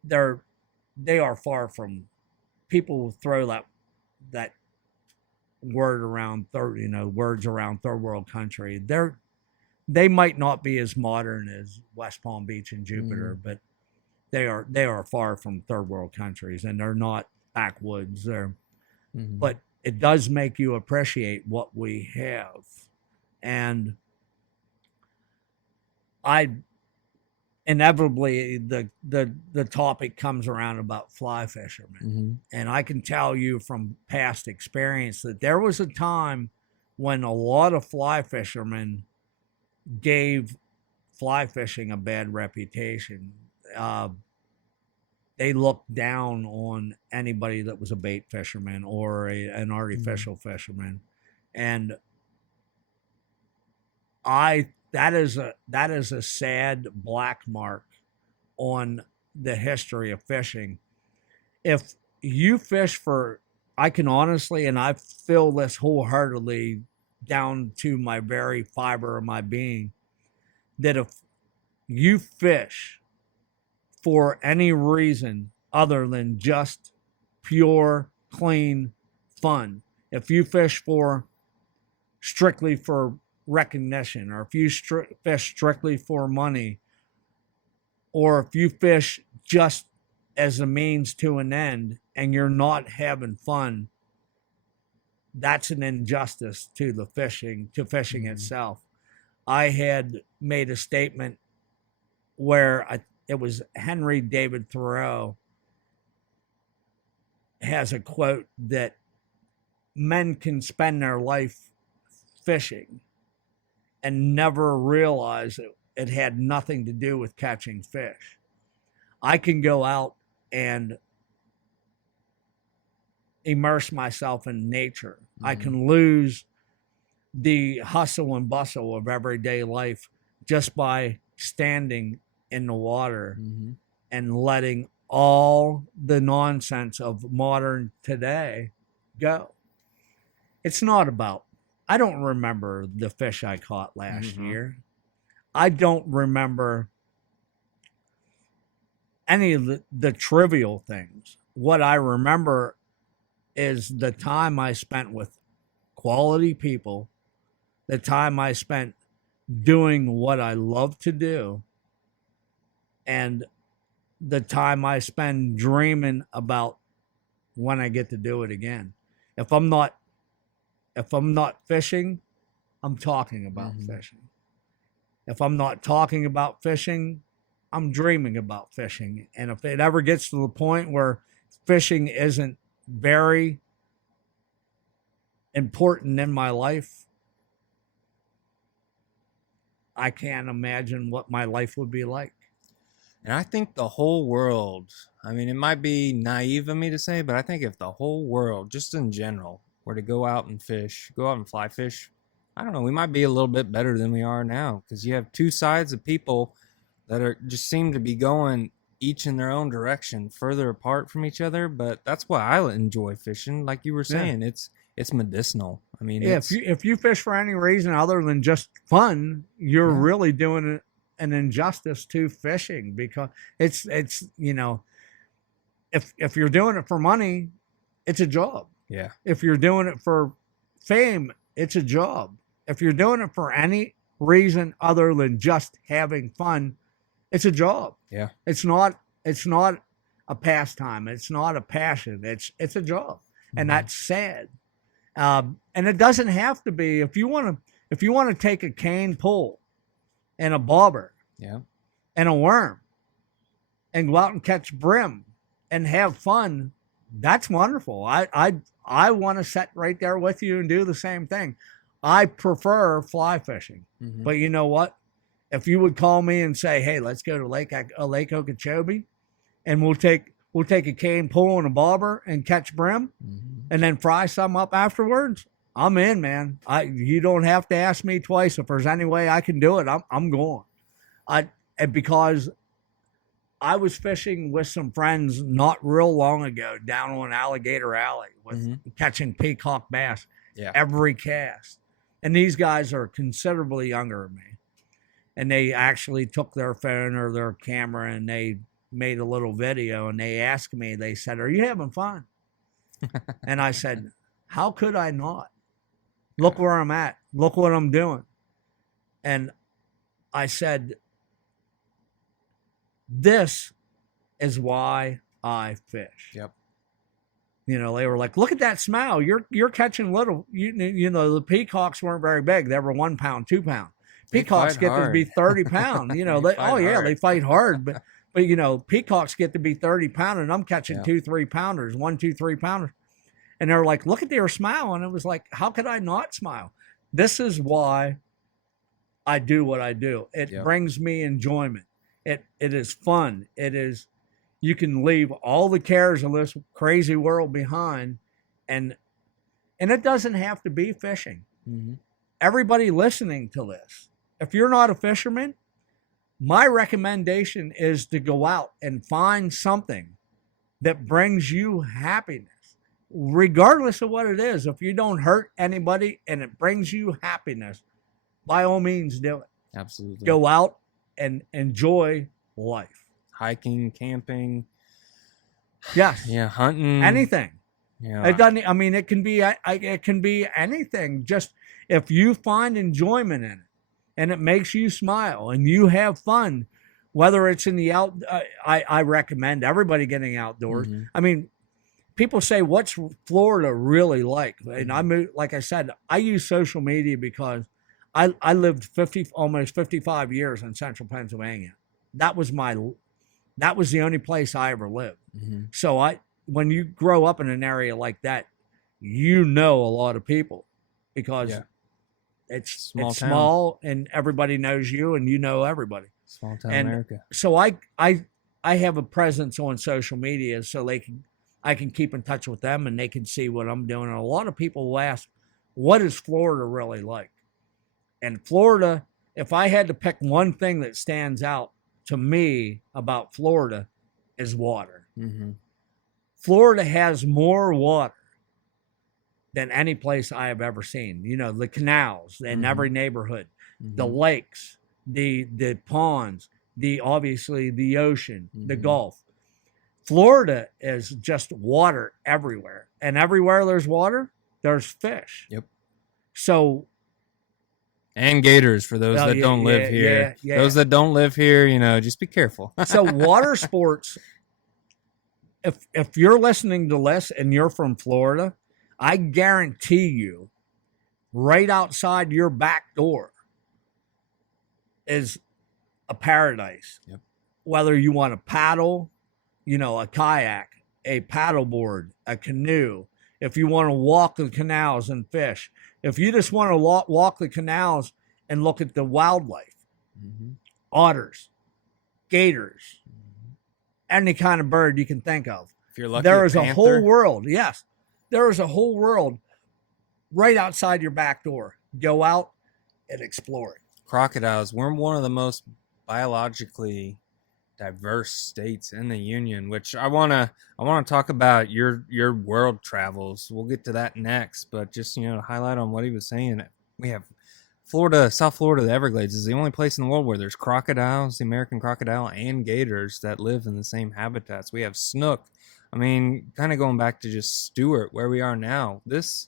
they are far from. People throw that word around words around third world country. They might not be as modern as West Palm Beach and Jupiter, but they are far from third world countries, and they're not backwoods. But it does make you appreciate what we have. And I inevitably the topic comes around about fly fishermen. And I can tell you from past experience that there was a time when a lot of fly fishermen gave fly fishing a bad reputation. They looked down on anybody that was a bait fisherman or an artificial fisherman. And that is a sad black mark on the history of fishing. If you fish for, I can honestly, and I feel this wholeheartedly down to my very fiber of my being, that if you fish for any reason other than just pure, clean fun, if you fish strictly for recognition, or if you fish strictly for money, or if you fish just as a means to an end and you're not having fun, that's an injustice to the fishing itself. I had made a statement where it was Henry David Thoreau has a quote that men can spend their life fishing and never realize it had nothing to do with catching fish. I can go out and immerse myself in nature. I can lose the hustle and bustle of everyday life just by standing in the water and letting all the nonsense of modern today go. It's not about, I don't remember the fish I caught last year. I don't remember any of the trivial things. What I remember is the time I spent with quality people, the time I spent doing what I love to do, and the time I spend dreaming about when I get to do it again. If I'm not fishing, I'm talking about fishing. If I'm not talking about fishing, I'm dreaming about fishing. And if it ever gets to the point where fishing isn't very important in my life, I can't imagine what my life would be like. And I think the whole world, I mean, it might be naive of me to say, but I think if the whole world, just in general, were to go out and fly fish, I don't know, we might be a little bit better than we are now, because you have two sides of people that are just seem to be going each in their own direction, further apart from each other. But that's why I enjoy fishing. Like you were saying, it's medicinal. I mean, if you fish for any reason other than just fun, you're really doing an injustice to fishing, because it's if you're doing it for money, it's a job. Yeah. If you're doing it for fame, it's a job. If you're doing it for any reason other than just having fun, it's a job. Yeah. It's not a pastime. It's not a passion. It's a job. And that's sad. And it doesn't have to be. If you want to take a cane pull and a bobber and a worm and go out and catch brim and have fun, that's wonderful. I want to sit right there with you and do the same thing. I prefer fly fishing. But you know what? If you would call me and say, "Hey, let's go to Lake Okeechobee, and we'll take a cane pull and a bobber and catch brim, and then fry some up afterwards," I'm in, man. You don't have to ask me twice. If there's any way I can do it, I'm going. Because I was fishing with some friends not real long ago down on Alligator Alley with catching peacock bass every cast. And these guys are considerably younger than me. And they actually took their phone or their camera and they made a little video and they asked me, they said, "Are you having fun?" And I said, "How could I not? Look where I'm at. Look what I'm doing." And I said, "This is why I fish." Yep. You know, they were like, "Look at that smile. You're catching little." You know, the peacocks weren't very big. They were 1 pound, 2 pound. Peacocks get to be 30 pound. You know, they fight hard, but you know, peacocks get to be 30 pound, and I'm catching 2, 3 pounders, 1, 2, 3 pounders. And they're like, "Look at their smile," and it was like, how could I not smile? This is why I do what I do. It brings me enjoyment. It is fun. It is. You can leave all the cares of this crazy world behind, and it doesn't have to be fishing. Everybody listening to this, if you're not a fisherman, my recommendation is to go out and find something that brings you happiness, regardless of what it is. If you don't hurt anybody and it brings you happiness, by all means do it. Absolutely. Go out and enjoy life. Hiking, camping. Yes. Yeah, hunting. Anything. Yeah. It doesn't. I mean, it can be anything. Just if you find enjoyment in it, and it makes you smile, and you have fun, whether it's in the out. I recommend everybody getting outdoors. I mean, people say, "What's Florida really like?" And like I said, I use social media because I lived almost 55 years in central Pennsylvania. That was the only place I ever lived. So when you grow up in an area like that, you know a lot of people because it's small and everybody knows you and you know everybody. Small town and America. So I have a presence on social media so I can keep in touch with them and they can see what I'm doing. And a lot of people will ask, "What is Florida really like?" And Florida, if I had to pick one thing that stands out to me about Florida, is water. Florida has more water than any place I have ever seen. You know, the canals in every neighborhood, the lakes, the ponds, obviously the ocean, the Gulf. Florida is just water everywhere. And everywhere there's water, there's fish. Yep. So. And gators for those that don't live here. Those that don't live here, you know, just be careful. So water sports, if you're listening to this and you're from Florida, I guarantee you right outside your back door is a paradise. Whether you want to paddle, you know, a kayak, a paddleboard, a canoe, if you want to walk the canals and fish, if you just want to walk the canals and look at the wildlife, otters, gators, any kind of bird you can think of. If you're lucky, there is a whole world. Yes, there is a whole world right outside your back door. Go out and explore it. Crocodiles. We're one of the most biologically diverse states in the union, which I wanna talk about your world travels. We'll get to that next, but just, you know, highlight on what he was saying. We have Florida, South Florida, the Everglades is the only place in the world where there's crocodiles, the American crocodile, and gators that live in the same habitats. We have snook. I mean, kind of going back to just Stewart, where we are now. This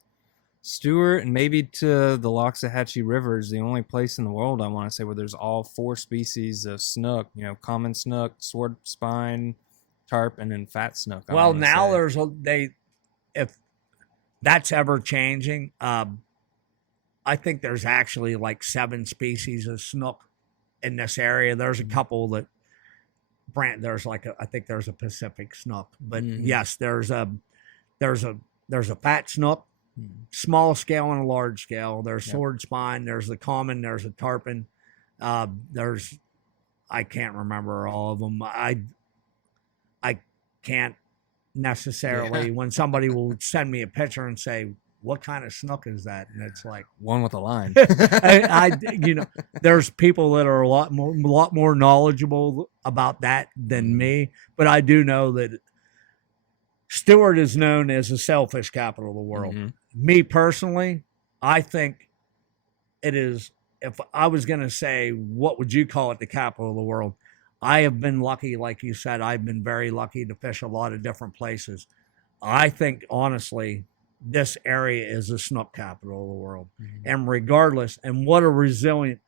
Stewart and maybe to the Loxahatchee River is the only place in the world, I want to say, where there's all 4 species of snook. You know, common snook, sword spine, tarpon, and fat snook. Well, now if that's ever changing, I think there's actually like 7 species of snook in this area. There's a couple that I think there's a Pacific snook, but yes, there's a fat snook, small scale and a large scale. There's sword spine. There's the common. There's a tarpon. I can't remember all of them. I can't necessarily. When somebody will send me a picture and say, what kind of snook is that? And it's like, One with a line. there's people that are a lot more knowledgeable about that than me, but I do know that Stewart is known as the sailfish capital of the world. Me personally, I think it is. If I was going to say, what would you call it, the capital of the world? I have been lucky, like you said, I've been very lucky to fish a lot of different places. I think, honestly, this area is the snook capital of the world. And regardless, and what a resilient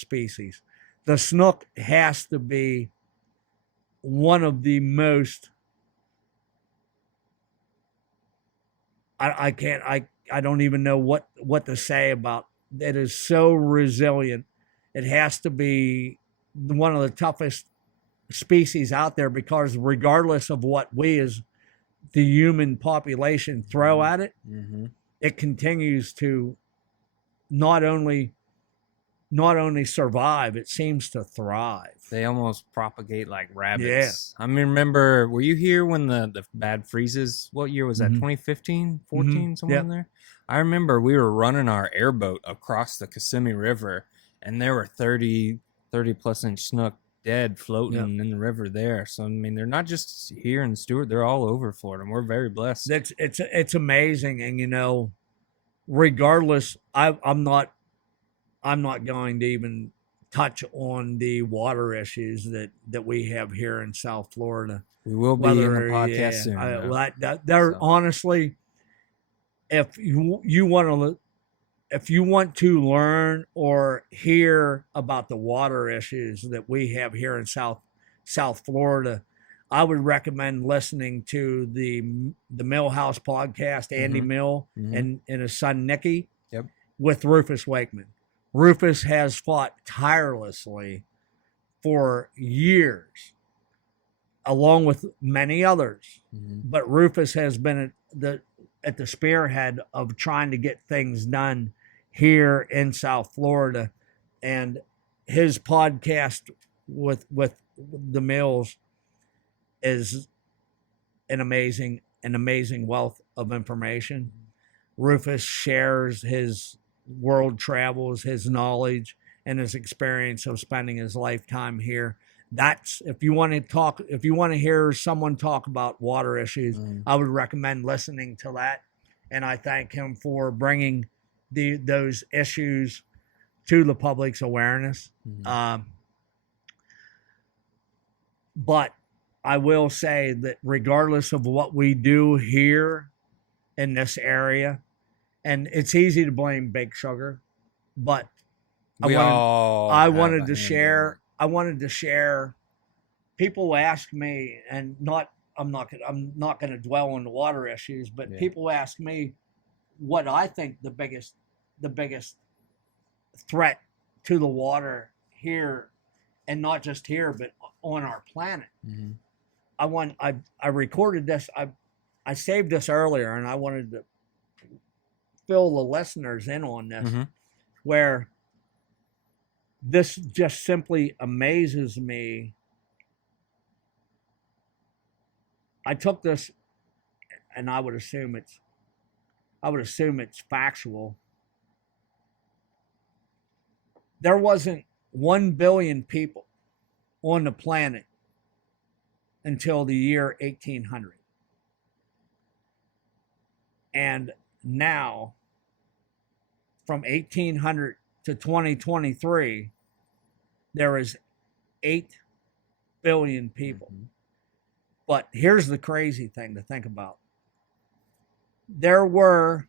species. The snook has to be one of the most, I don't even know what to say about it. Is so resilient. It has to be one of the toughest species out there, because regardless of what we as the human population throw at it, it continues to not only survive, it seems to thrive. They almost propagate like rabbits. I mean, remember, were you here when the bad freezes? What year was that? 2015, 14, somewhere in there? I remember we were running our airboat across the Kissimmee River, and there were 30 plus inch snook dead floating in the river there. So I mean, they're not just here in Stewart; they're all over Florida, and we're very blessed. It's amazing, and regardless, I'm not going to even touch on the water issues that we have here in South Florida. We will be in the podcast soon. Honestly, if you want to learn or hear about the water issues that we have here in South Florida, I would recommend listening to the Millhouse podcast, Andy Mill and his son Nicky, with Rufus Wakeman. Rufus has fought tirelessly for years, along with many others. But Rufus has been at the spearhead of trying to get things done here in South Florida, and his podcast with the Mills is an amazing wealth of information. Rufus shares his world travels, his knowledge, and his experience of spending his lifetime here. That's, if you want to hear someone talk about water issues, I would recommend listening to that. And I thank him for bringing those issues to the public's awareness. But I will say that regardless of what we do here in this area, and it's easy to blame Big Sugar, but I wanted to share. People ask me, and I'm not going to dwell on the water issues, but people ask me what I think the biggest threat to the water here, and not just here, but on our planet. I recorded this. I saved this earlier, and I wanted to fill the listeners in on this, where this just simply amazes me. I took this, and I would assume it's factual. There wasn't 1 billion people on the planet until the year 1800. And now, from 1800 to 2023, there is 8 billion people. But here's the crazy thing to think about. There were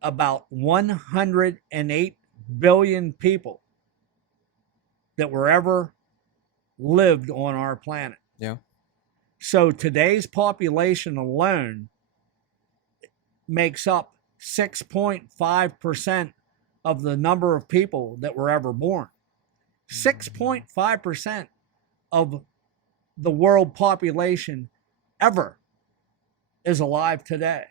about 108 billion people that were ever lived on our planet. Yeah. So today's population alone makes up 6.5% of the number of people that were ever born. 6.5% of the world population ever is alive today.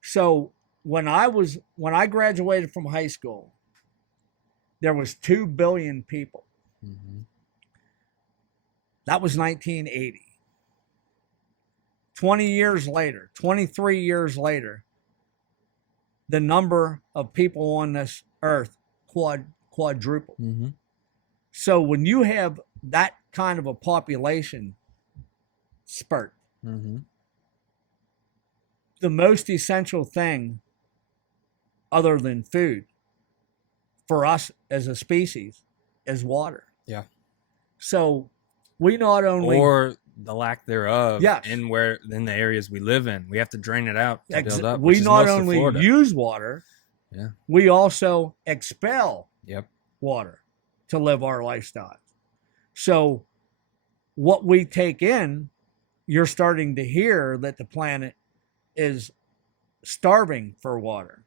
So when I graduated from high school, there was 2 billion people. That was 1980. 23 years later, the number of people on this earth quadrupled. Mm-hmm. So when you have that kind of a population spurt, Mm-hmm. the most essential thing other than food for us as a species is water. Yeah. So we not only, or the lack thereof, Yes. in the areas we live in, we have to drain it out to build up. we which is not most of only Florida. use water, Yeah. we also expel Yep. water to live our lifestyle. So what we take in, you're starting to hear that the planet is starving for water.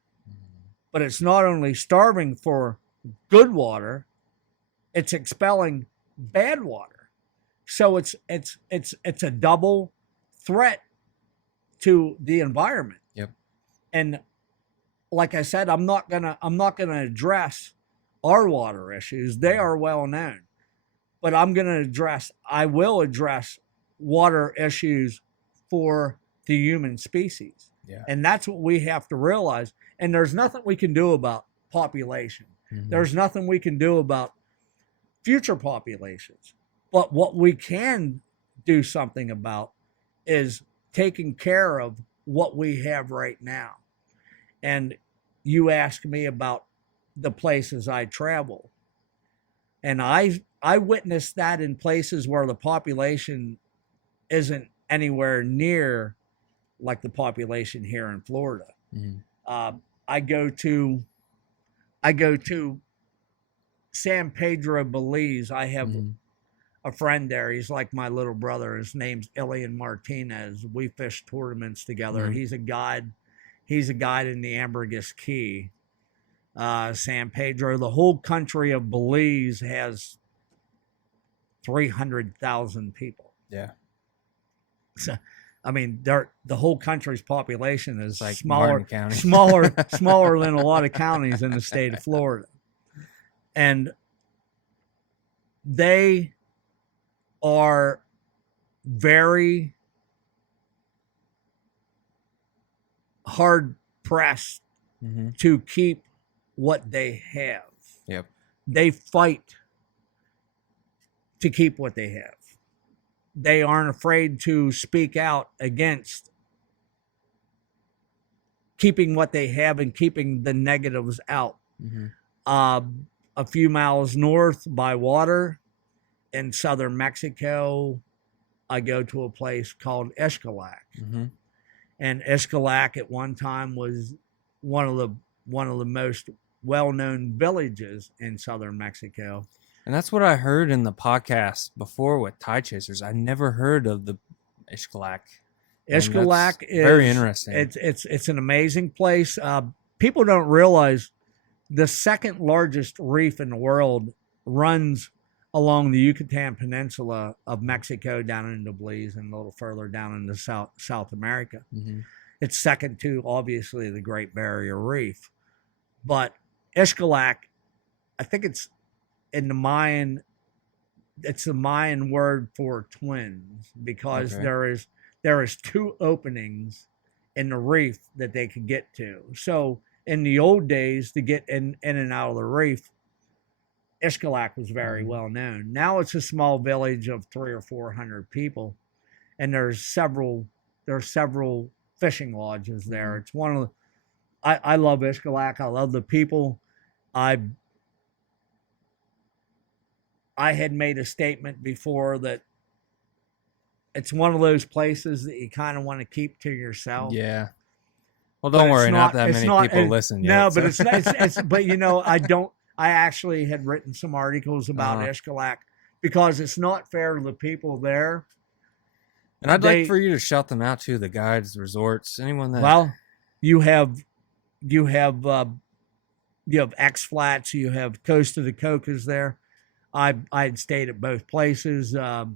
But it's not only starving for good water, it's expelling bad water. So it's a double threat to the environment. Yep. And like I said, I'm not gonna address our water issues. They are well known. But I will address water issues for the human species. Yeah. And that's what we have to realize. And there's nothing we can do about population. Mm-hmm. There's nothing we can do about future populations. But what we can do something about is taking care of what we have right now. And you asked me about the places I travel. And I witnessed that in places where the population isn't anywhere near like the population here in Florida. Mm-hmm. I go to San Pedro, Belize. I have Mm-hmm. a friend there. He's like my little brother. His name's Ilian Martinez. We fish tournaments together. Mm-hmm. He's a guide. He's a guide in the Ambergris Key. San Pedro. The whole country of Belize has 300,000 people. Yeah. So, I mean, the whole country's population is Like smaller, Martin County. smaller than a lot of counties in the state of Florida. And they are very hard pressed Mm-hmm. to keep what they have. Yep. They fight to keep what they have. They aren't afraid to speak out against keeping what they have and keeping the negatives out. Mm-hmm. A few miles north by water in southern Mexico, I go to a place called Xcalac. Mm-hmm. And Xcalac at one time was one of the most well-known villages in southern Mexico. And that's what I heard in the podcast before with Tie Chasers. I never heard of the Xcalac. Xcalac is very interesting. It's an amazing place. People don't realize the second largest reef in the world runs along the Yucatan Peninsula of Mexico down into Belize and a little further down into South America. Mm-hmm. It's second to, obviously, the Great Barrier Reef. But Xcalac, I think it's in the Mayan, it's the Mayan word for twins, because Okay. there is two openings in the reef that they could get to. So in the old days, to get in and out of the reef, Xcalac was very well known. Now it's a small village of 300 or 400 people, and there's several fishing lodges there. It's one of the, I love Xcalac. I love the people. I had made a statement before that it's one of those places that you kind of want to keep to yourself. Yeah. Well, don't worry, not that many people listen yet. No, but it's but you know, I actually had written some articles about Xcalac because it's not fair to the people there. And I'd like for you to shout them out too, the guides, resorts, anyone that. Well, you have X Flats, you have Coast of the Cocos there. I'd stayed at both places. I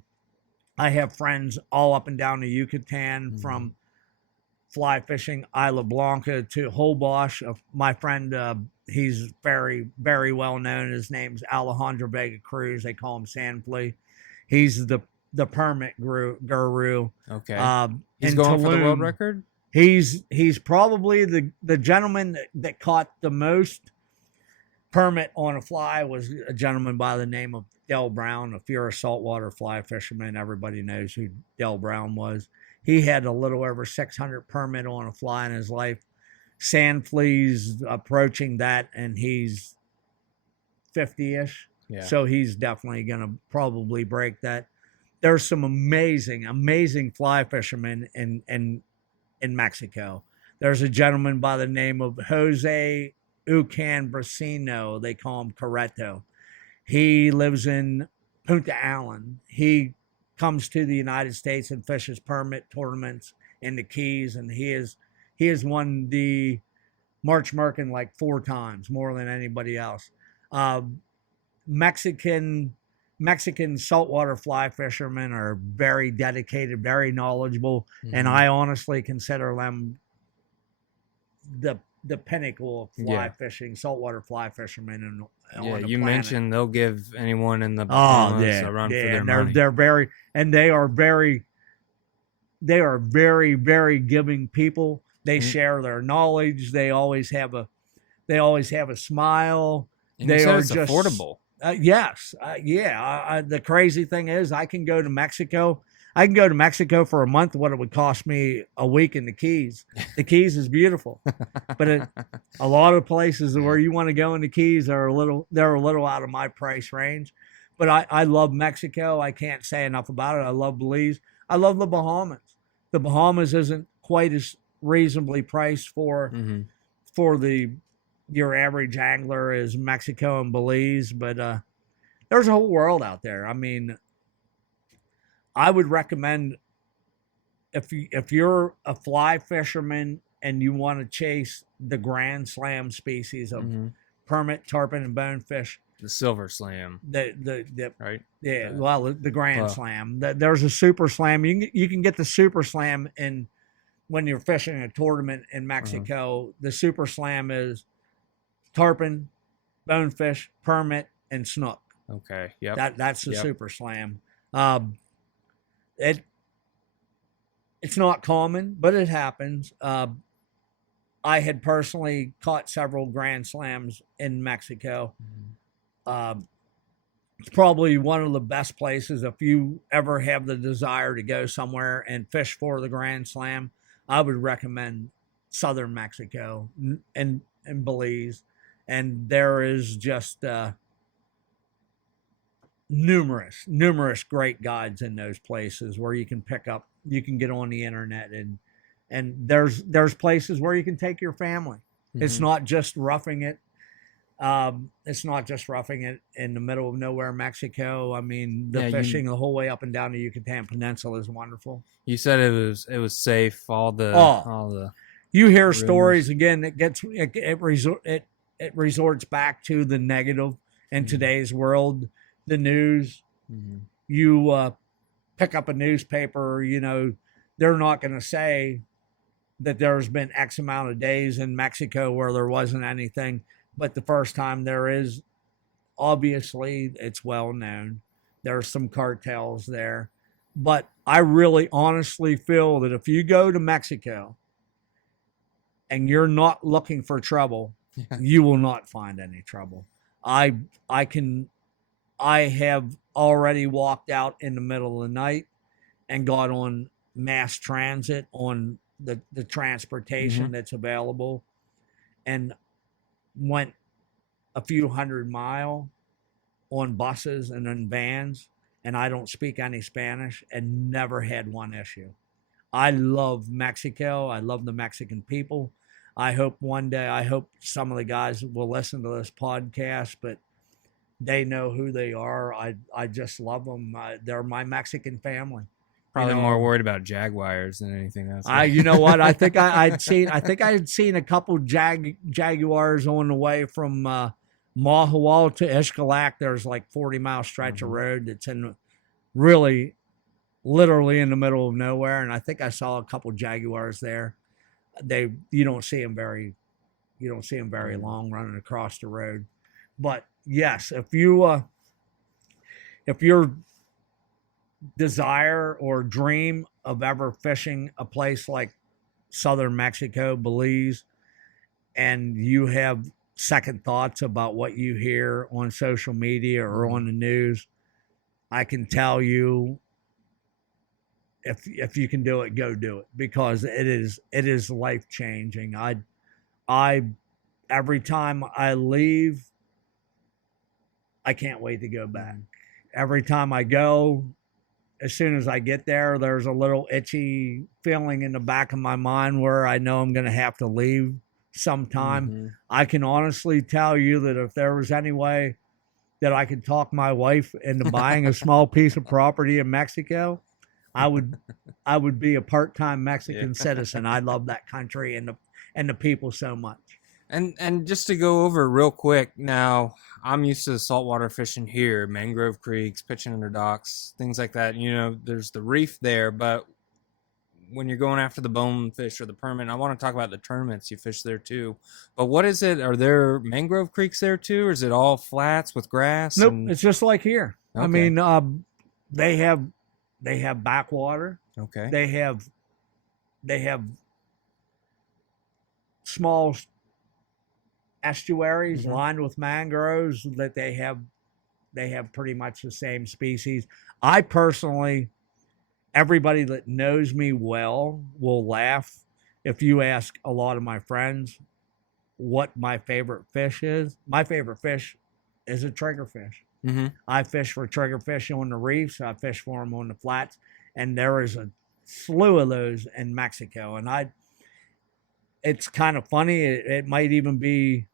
have friends all up and down the Yucatan, from fly fishing Isla Blanca to Holbox. My friend, he's very, very well known. His name's Alejandro Vega Cruz. They call him Sandflea. He's the permit guru. Okay. He's going for the world record? He's probably the gentleman that caught the most permit on a fly was a gentleman by the name of Del Brown. If you're a saltwater fly fisherman, everybody knows who Del Brown was. He had a little over 600 permit on a fly in his life. Sand fleas approaching that, and he's 50-ish. Yeah. So he's definitely going to probably break that. There's some amazing fly fishermen in Mexico. There's a gentleman by the name of Jose Ucan Brasino. They call him Corretto. He lives in Punta Allen. He comes to the United States and fishes permit tournaments in the Keys, and he has won the March Merkin like 4 times, more than anybody else. Mexican saltwater fly fishermen are very dedicated, very knowledgeable, and I honestly consider them the pinnacle of fly fishing, saltwater fly fishermen. And yeah, on the you planet. mentioned they'll give anyone in the Bahamas a run for their money. They are very giving people. They share their knowledge. They always have a smile. And they you said are it's just affordable. Yes. The crazy thing is I can go to Mexico. I can go to Mexico for a month, what it would cost me a week in the Keys. The Keys is beautiful. But a lot of places where you want to go in the Keys they're a little out of my price range. But I love Mexico. I can't say enough about it. I love Belize. I love the Bahamas. The Bahamas isn't quite as reasonably priced for your average angler as Mexico and Belize, but there's a whole world out there. I mean, I would recommend if you're a fly fisherman and you want to chase the Grand Slam species of permit, tarpon, and bonefish, the Silver Slam, the right? Yeah, well, the Grand Slam. There's a Super Slam. You can get the Super Slam when you're fishing a tournament in Mexico. The Super Slam is tarpon, bonefish, permit, and snook. Okay. Yep. That's the Super Slam. It's not common, but it happens. I had personally caught several Grand Slams in Mexico. It's probably one of the best places if you ever have the desire to go somewhere and fish for the Grand Slam. I would recommend southern Mexico and Belize. And there is just numerous great guides in those places where you can get on the internet and there's places where you can take your family. It's not just roughing it. It's not just roughing it in the middle of nowhere, Mexico. I mean, fishing the whole way up and down the Yucatan Peninsula is wonderful. You said it was safe. All the you hear rumors. Stories again. It resorts back to the negative in today's world. The news. You pick up a newspaper. They're not going to say that there's been X amount of days in Mexico where there wasn't anything. But the first time there is, obviously, it's well known. There's some cartels there. But I really honestly feel that if you go to Mexico and you're not looking for trouble, you will not find any trouble. I have already walked out in the middle of the night and got on mass transit on the transportation that's available and went a few 100 miles on buses and in vans, and I don't speak any Spanish and never had one issue. I love Mexico. I love the Mexican people. I hope some of the guys will listen to this podcast, but they know who they are. I just love them. They're my Mexican family. Probably more worried about jaguars than anything else. You know what? I think I had seen a couple jaguars on the way from Mahahual to Ishkalak. There's like 40-mile stretch of road that's literally in the middle of nowhere, and I think I saw a couple jaguars there. You don't see them very long running across the road. But yes, if your desire or dream of ever fishing a place like southern Mexico, Belize, and you have second thoughts about what you hear on social media or on the news, I can tell you, if you can do it, go do it, because it is life changing. I every time I leave, I can't wait to go back. Every time I go, as soon as I get there, there's a little itchy feeling in the back of my mind where I know I'm going to have to leave sometime. I can honestly tell you that if there was any way that I could talk my wife into buying a small piece of property in Mexico, I would be a part-time Mexican citizen. I love that country and the people so much. And just to go over real quick, now I'm used to saltwater fishing here, mangrove creeks, pitching under docks, things like that. You know, there's the reef there, but when you're going after the bonefish or the permit, I want to talk about the tournaments you fish there too. But what is it? Are there mangrove creeks there too, or is it all flats with grass? Nope, it's just like here. Okay. I mean, they have backwater. Okay. They have small estuaries lined with mangroves that they have pretty much the same species. I personally, everybody that knows me well will laugh if you ask a lot of my friends what my favorite fish is. My favorite fish is a triggerfish. I fish for triggerfish on the reefs. I fish for them on the flats, and there is a slew of those in Mexico. And it's kind of funny. It might even be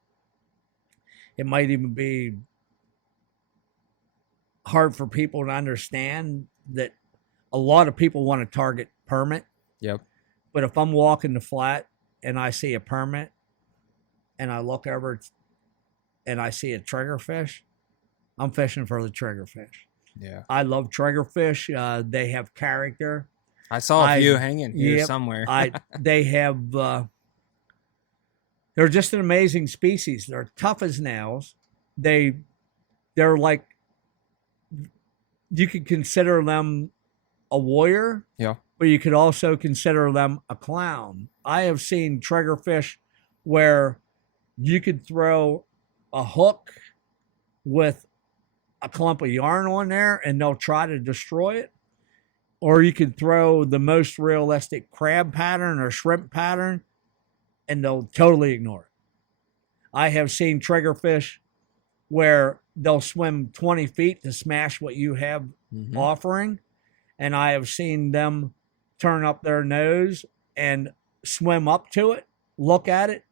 hard for people to understand that a lot of people want to target permit. Yep. But if I'm walking the flat and I see a permit and I look over and I see a triggerfish, I'm fishing for the triggerfish. Yeah. I love triggerfish. They have character. I saw a few hanging here somewhere. They're just an amazing species. They're tough as nails. They're like, you could consider them a warrior. Yeah. But you could also consider them a clown. I have seen triggerfish where you could throw a hook with a clump of yarn on there and they'll try to destroy it. Or you could throw the most realistic crab pattern or shrimp pattern and they'll totally ignore it. I have seen triggerfish where they'll swim 20 feet to smash what you have offering. And I have seen them turn up their nose and swim up to it, look at it,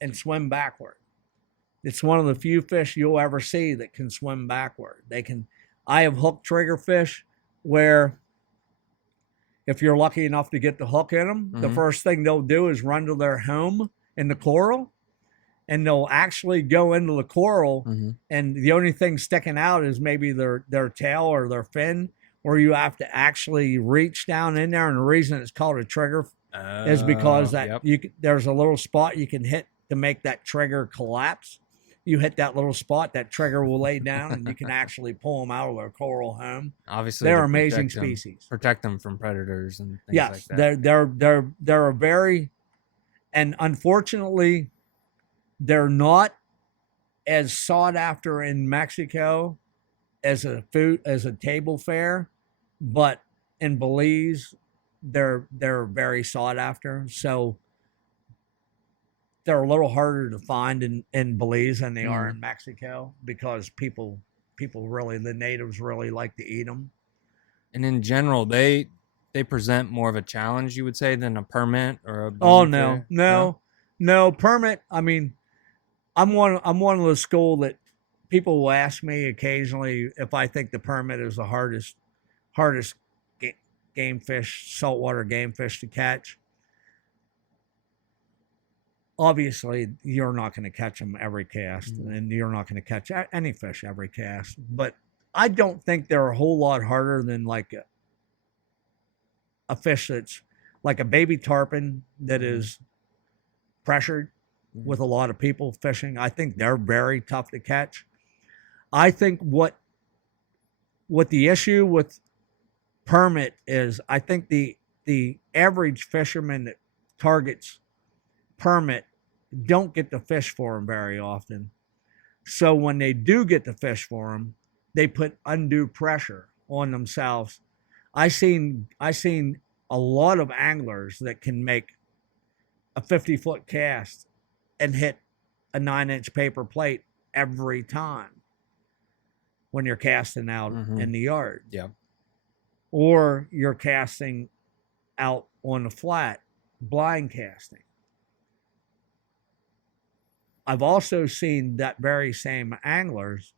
and swim backward. It's one of the few fish you'll ever see that can swim backward. I have hooked triggerfish where if you're lucky enough to get the hook in them, the first thing they'll do is run to their home in the coral, and they'll actually go into the coral, and the only thing sticking out is maybe their tail or their fin, where you have to actually reach down in there. And the reason it's called a trigger is because there's a little spot you can hit to make that trigger collapse. You hit that little spot, that trigger will lay down, and you can actually pull them out of their coral home. Obviously, they're amazing species. Protect them from predators and things like that. They're a very, and unfortunately, they're not as sought after in Mexico as a table fare, but in Belize, they're very sought after. So they're a little harder to find in Belize than they are in Mexico, because people really, the natives really like to eat them. And in general, they present more of a challenge, you would say, than a permit or a. Oh no permit. I mean, I'm one of the school that people will ask me occasionally if I think the permit is the hardest game fish, saltwater game fish to catch. Obviously, you're not going to catch them every cast, and you're not going to catch any fish every cast. But I don't think they're a whole lot harder than like a fish that's like a baby tarpon that is pressured with a lot of people fishing. I think they're very tough to catch. I think what the issue with permit is, I think the average fisherman that targets permit don't get to fish for them very often. So when they do get to fish for them, they put undue pressure on themselves. I seen a lot of anglers that can make a 50-foot cast and hit a 9-inch paper plate every time when you're casting out in the yard. Yeah. Or you're casting out on the flat, blind casting. I've also seen that very same anglers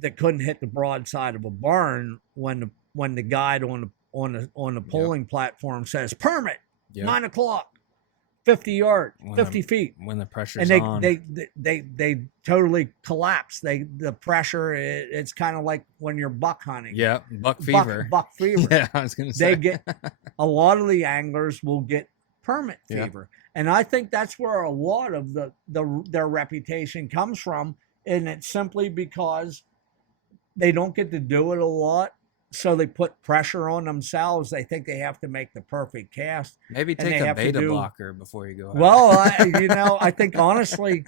that couldn't hit the broadside of a barn when the guide on the polling platform says permit 9 o'clock, 50 yards, 50 feet. When the pressure's and on. they totally collapse. The pressure, it's kind of like when you're buck hunting. Yeah, buck fever. Buck fever. Yeah, I was going to say. They get, a lot of the anglers will get permit fever. And I think that's where a lot of their reputation comes from. And it's simply because they don't get to do it a lot. So they put pressure on themselves. They think they have to make the perfect cast. Maybe take a beta blocker before you go out. Well, I think honestly,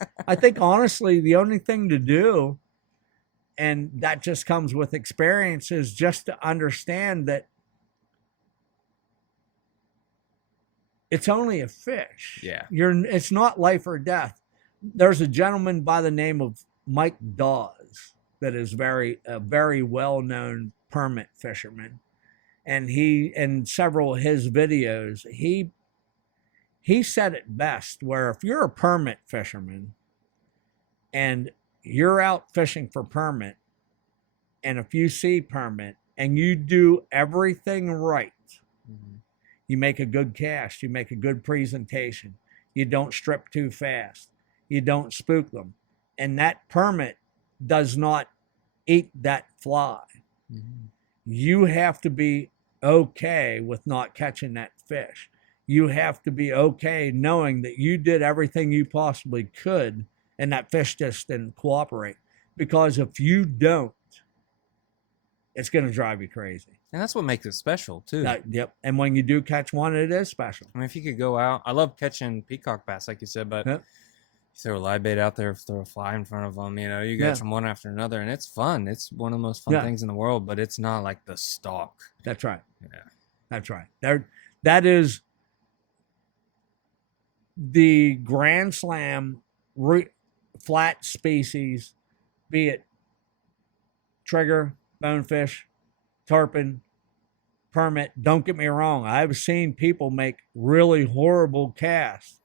the only thing to do, and that just comes with experience, is just to understand that it's only a fish. Yeah. It's not life or death. There's a gentleman by the name of Mike Dawes that is a very well-known permit fisherman, and in several of his videos, he said it best, where if you're a permit fisherman and you're out fishing for permit, and if you see permit and you do everything right, you make a good cast, you make a good presentation, you don't strip too fast, you don't spook them, and that permit does not eat that fly, you have to be okay with not catching that fish. You have to be okay knowing that you did everything you possibly could and that fish just didn't cooperate. Because if you don't, it's going to drive you crazy. And that's what makes it special, too. Yep. And when you do catch one, it is special. I mean, if you could go out, I love catching peacock bass, like you said, but you throw a live bait out there, throw a fly in front of them, you catch them one after another, and it's fun. It's one of the most fun things in the world, but it's not like the stalk. That's right. Yeah. That's right. That is the Grand Slam flat species, be it trigger, bonefish, tarpon, permit. Don't get me wrong. I've seen people make really horrible casts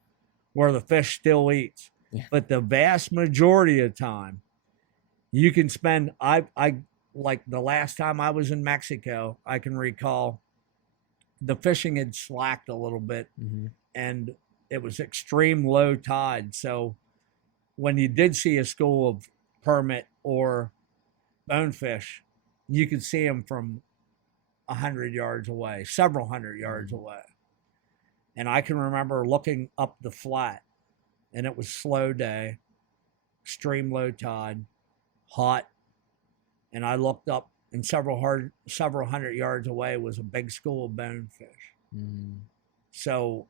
where the fish still eats. Yeah. But the vast majority of the time, you can spend, I like the last time I was in Mexico, I can recall the fishing had slacked a little bit and it was extreme low tide. So when you did see a school of permit or bonefish, you could see them from 100 yards away, several hundred yards away. And I can remember looking up the flat, and it was slow day, extreme low tide, hot. And I looked up, and several hundred yards away was a big school of bonefish. So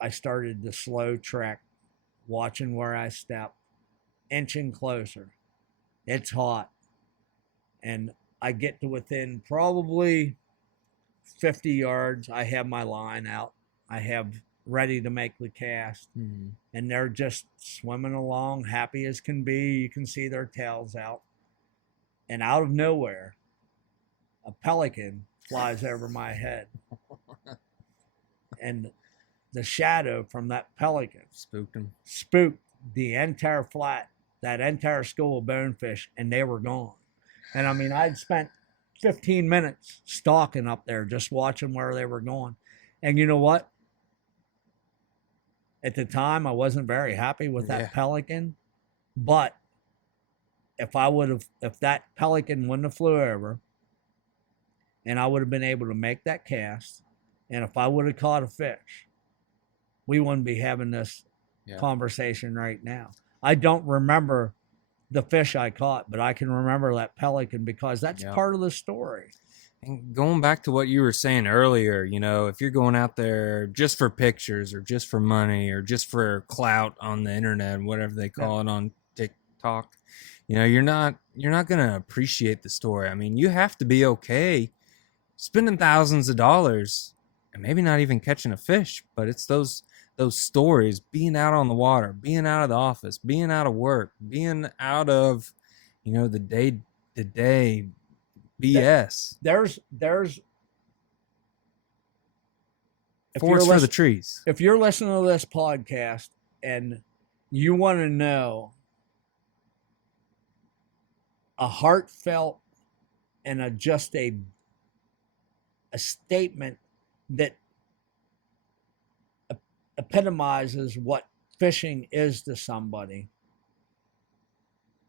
I started the slow trek, watching where I step, inching closer. It's hot. And I get to within probably 50 yards. I have my line out. I have ready to make the cast. And they're just swimming along, happy as can be. You can see their tails out. And out of nowhere, a pelican flies over my head. And the shadow from that pelican spooked the entire flat, that entire school of bonefish, and they were gone. And I mean, I'd spent 15 minutes stalking up there, just watching where they were going. And you know what? At the time, I wasn't very happy with that pelican, but if that pelican wouldn't have flew over, and I would have been able to make that cast, and if I would have caught a fish, we wouldn't be having this conversation right now. I don't remember the fish I caught, but I can remember that pelican because that's part of the story. And going back to what you were saying earlier, if you're going out there just for pictures or just for money or just for clout on the internet, whatever they call it on TikTok, you're not going to appreciate the story. I mean, you have to be okay spending thousands of dollars and maybe not even catching a fish, but it's those stories, being out on the water, being out of the office, being out of work, being out of, the day to day BS. There's Forest for the trees. If you're listening to this podcast and you want to know a heartfelt and just a statement that epitomizes what fishing is to somebody,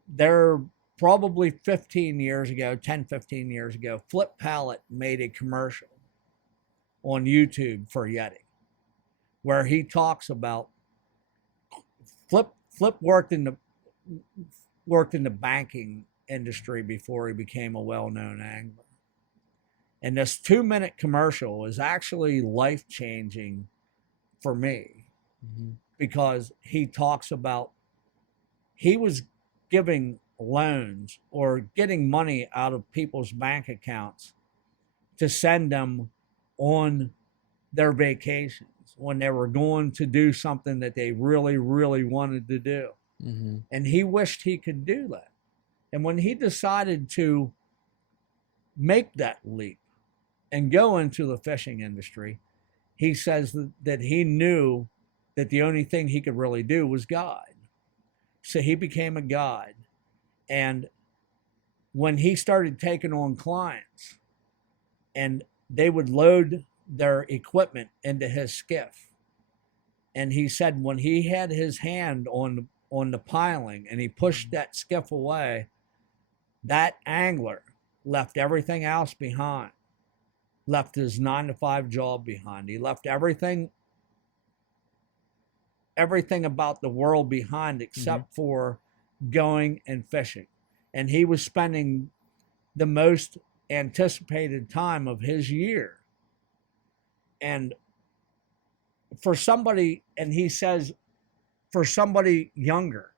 there probably 15 years ago, 10, 15 years ago, Flip Pallet made a commercial on YouTube for Yeti where he talks about Flip worked in the banking industry before he became a well-known angler. And this 2-minute commercial is actually life-changing for me because he talks about he was giving loans or getting money out of people's bank accounts to send them on their vacations when they were going to do something that they really, really wanted to do. And he wished he could do that. And when he decided to make that leap and go into the fishing industry, he says that he knew that the only thing he could really do was guide. So he became a guide. And when he started taking on clients and they would load their equipment into his skiff, and he said when he had his hand on the piling and he pushed that skiff away, that angler left everything else behind, left his 9-to-5 job behind. He left everything about the world behind except for going and fishing. And he was spending the most anticipated time of his year. And for somebody, and he says, for somebody younger,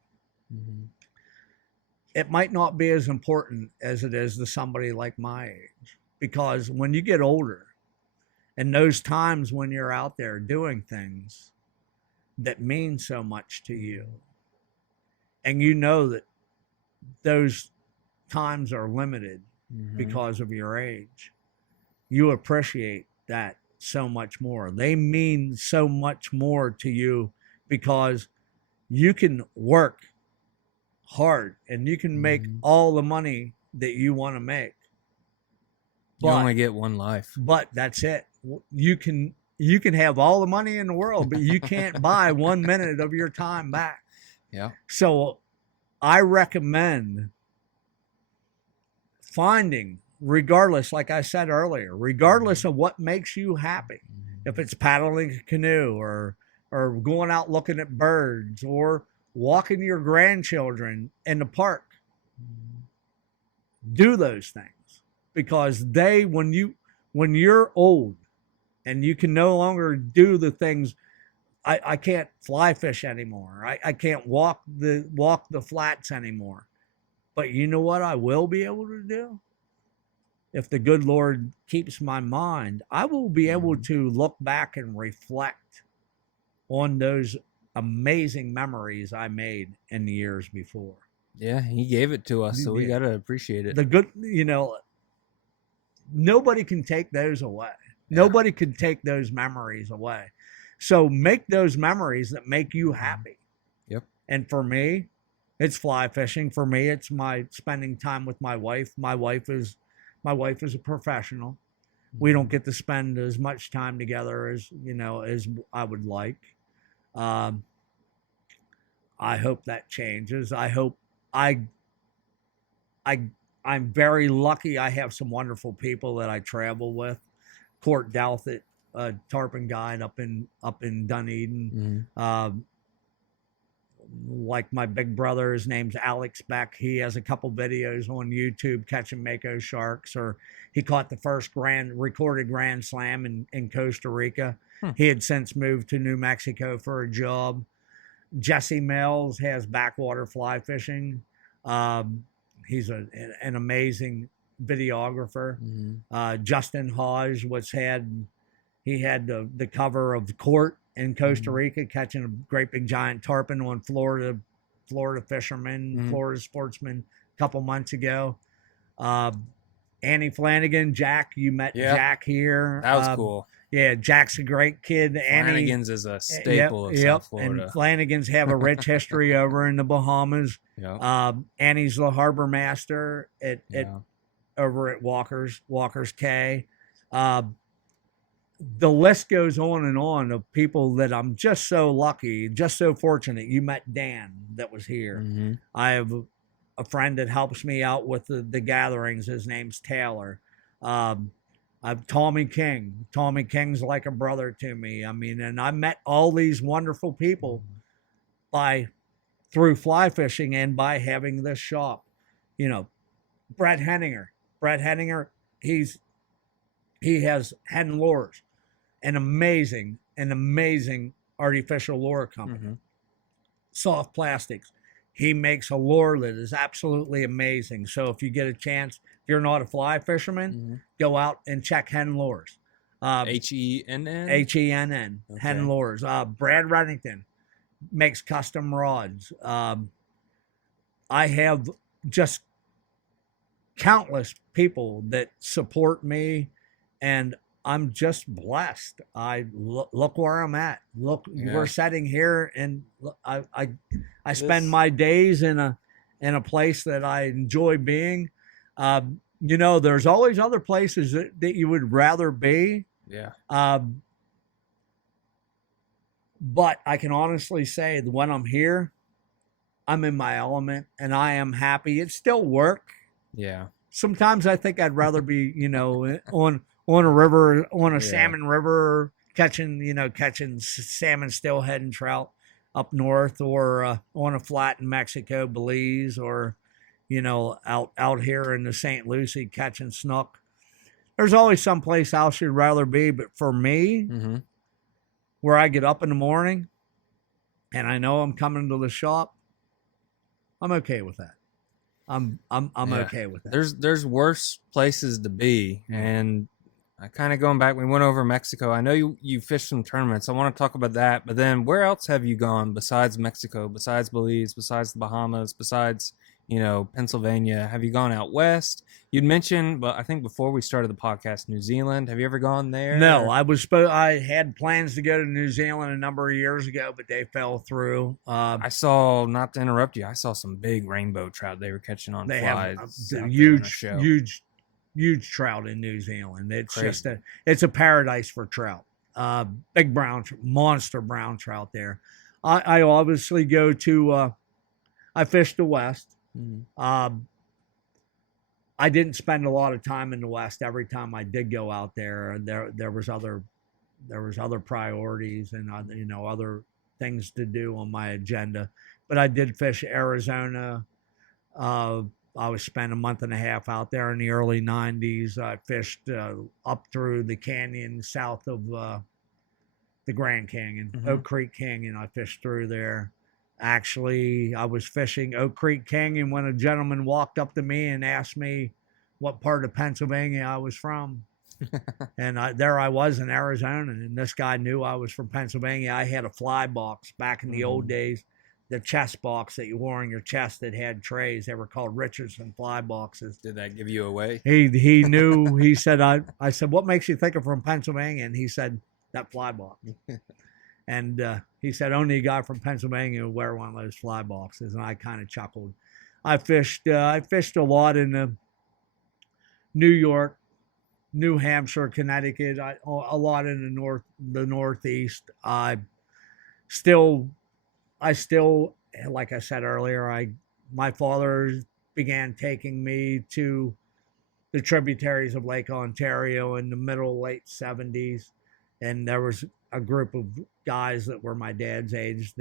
it might not be as important as it is to somebody like my age. Because when you get older, and those times when you're out there doing things that mean so much to you, and you know that those times are limited because of your age, you appreciate that so much more. They mean so much more to you because you can work hard and you can make all the money that you want to make. You only get one life. But that's it. You can have all the money in the world, but you can't buy 1 minute of your time back. Yeah. So I recommend finding, regardless, like I said earlier, regardless of what makes you happy, if it's paddling a canoe or going out looking at birds or walking your grandchildren in the park, do those things. Because when you're old and you can no longer do the things, I can't fly fish anymore. I can't walk the flats anymore. But you know what I will be able to do? If the good Lord keeps my mind, I will be able to look back and reflect on those amazing memories I made in the years before. Yeah, he gave it to us, so we got to appreciate it. The good, nobody can take those away. Yeah. Nobody can take those memories away. So make those memories that make you happy. Yep. And for me, it's fly fishing. For me, it's my spending time with my wife. My wife is a professional. We don't get to spend as much time together as I would like. I hope that changes. I hope I'm very lucky. I have some wonderful people that I travel with. Court Douthit, tarpon guide up in Dunedin. like my big brother, his name's Alex Beck. He has a couple videos on YouTube catching mako sharks, or he caught the first recorded Grand Slam in Costa Rica. He had since moved to New Mexico for a job. Jesse Mills has backwater fly fishing. He's an amazing videographer. Justin Hodge he had the cover of Court in Costa Rica, catching a great big giant tarpon on Florida fishermen, Florida sportsmen a couple months ago. Annie Flanagan, Jack, you met Jack here. That was cool. Yeah, Jack's a great kid. Flanagan's is a staple of South Florida. And Flanagan's have a rich history over in the Bahamas. Annie's the harbor master over at Walker's Cay. The list goes on of people that I'm just so lucky, just so fortunate. You met Dan that was here. I have a friend that helps me out with the gatherings. His name's Taylor. I've Tommy King. Tommy King's like a brother to me. I mean, and I met all these wonderful people through fly fishing and by having this shop. You know, Brett Henninger. He has Hannon Lures, an amazing artificial lure company. Soft plastics. He makes a lure that is absolutely amazing. So if you get a chance, if you're not a fly fisherman, go out and check Hannon Lures. Henn? Henn. Okay. Hannon Lures. Brad Reddington makes custom rods. I have just countless people that support me, and I'm just blessed. Look where I'm at. We're sitting here, and I spend my days in a place that I enjoy being. You know, there's always other places that you would rather be. Yeah. But I can honestly say that when I'm here, I'm in my element and I am happy. It's still work. Yeah. Sometimes I think I'd rather be, you know, on a river, on a salmon river, catching salmon, steelhead, and trout up north, or on a flat in Mexico, Belize, or, you know, out here in the St. Lucie catching snook. There's always some place else you'd rather be, but for me, where I get up in the morning and I know I'm coming to the shop, I'm okay with that. I'm okay with that. There's worse places to be, and I kind of going back. We went over Mexico. I know you fished some tournaments. I want to talk about that, but then where else have you gone besides Mexico, besides Belize, besides the Bahamas, besides, you know, Pennsylvania? Have you gone out west? You'd mentioned, but I think before we started the podcast, New Zealand. Have you ever gone there? No, I had plans to go to New Zealand a number of years ago, but they fell through. I saw, not to interrupt you, I saw some big rainbow trout they were catching on flies. Huge trout in New Zealand. It's crazy. It's a paradise for trout. Big monster brown trout there. I obviously go to, I fish the West. I didn't spend a lot of time in the West. Every time I did go out there, there was other priorities and other things to do on my agenda. But I did fish Arizona. I was spent a month and a half out there in the early 90s. I fished up through the canyon south of the Grand Canyon, Oak Creek Canyon. I fished through there. Actually, I was fishing Oak Creek Canyon when a gentleman walked up to me and asked me what part of Pennsylvania I was from. And there I was in Arizona, and this guy knew I was from Pennsylvania. I had a fly box back in the old days, the chest box that you wore on your chest that had trays. They were called Richardson fly boxes. Did that give you away? He knew. He said, I said, what makes you think I'm from Pennsylvania? And he said, that fly box. And he said, only a guy from Pennsylvania would wear one of those fly boxes. And I kind of chuckled. I fished a lot in New York, New Hampshire, Connecticut, a lot in the Northeast. I still, like I said earlier, my father began taking me to the tributaries of Lake Ontario in the late 70s. And there was a group of guys that were my dad's age.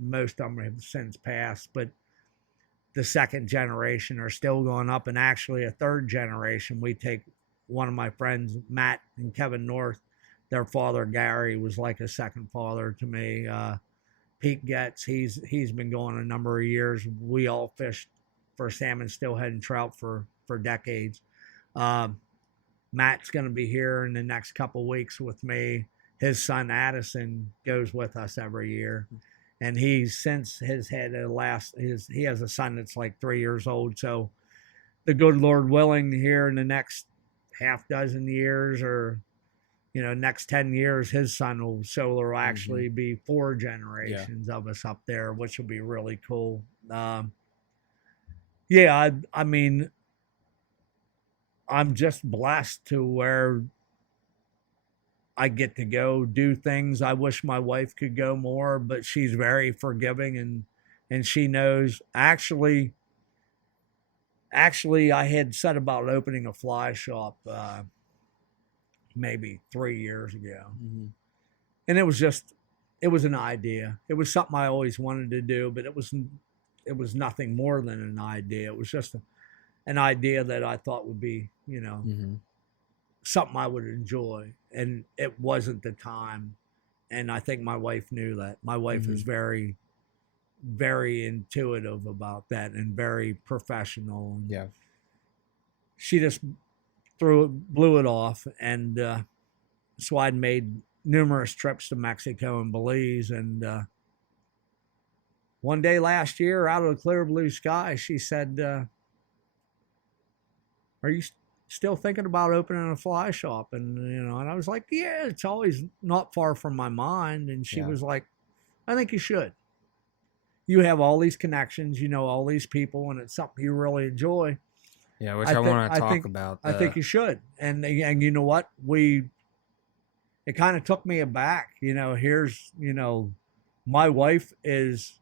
Most of them have since passed, but the second generation are still going up, and actually a third generation. We take one of my friends, Matt and Kevin North. Their father Gary was like a second father to me. Pete Getz, he's been going a number of years. We all fished for salmon, steelhead, and trout for decades. Matt's going to be here in the next couple of weeks with me. His son Addison goes with us every year, and he's since his had he has a son that's like 3 years old. So the good Lord willing, here in the next half dozen years, or next 10 years, his son will actually be 4 generations of us up there, which will be really cool. I mean, I'm just blessed to where I get to go do things. I wish my wife could go more, but she's very forgiving, and she knows. Actually, I had said about opening a fly shop maybe 3 years ago. And it was an idea. It was something I always wanted to do, but it was nothing more than an idea. It was just an idea that I thought would be, something I would enjoy. And it wasn't the time. And I think my wife knew that. My wife is very, very intuitive about that, and very professional. And she just blew it off. And so I'd made numerous trips to Mexico and Belize. And one day last year, out of the clear blue sky, she said, "Are you still thinking about opening a fly shop?" And and I was like, "Yeah, it's always not far from my mind." And she was like, "I think you should. You have all these connections, all these people, and it's something you really enjoy." Yeah, which I want to talk about. I think you should. And you know what? It kind of took me aback. Here's, my wife is,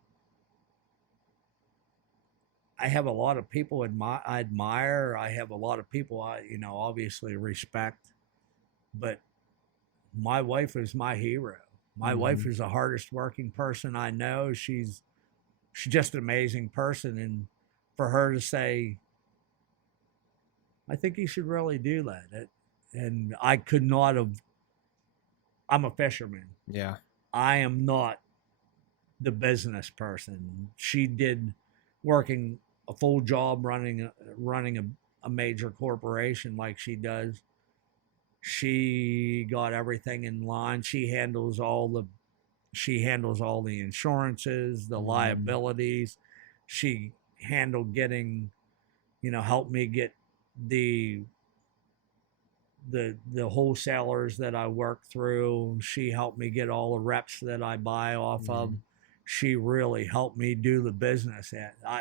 I have a lot of people I admire. I have a lot of people I, obviously respect. But my wife is my hero. My wife is the hardest working person I know. She's just an amazing person. And for her to say, "I think you should really do that." And I could not have. I'm a fisherman. Yeah. I am not the business person. She did working a full job running a major corporation like she does. She got everything in line. She handles all the insurances, the liabilities. She handled getting, helped me get the wholesalers that I work through. She helped me get all the reps that I buy off of. She really helped me do the business.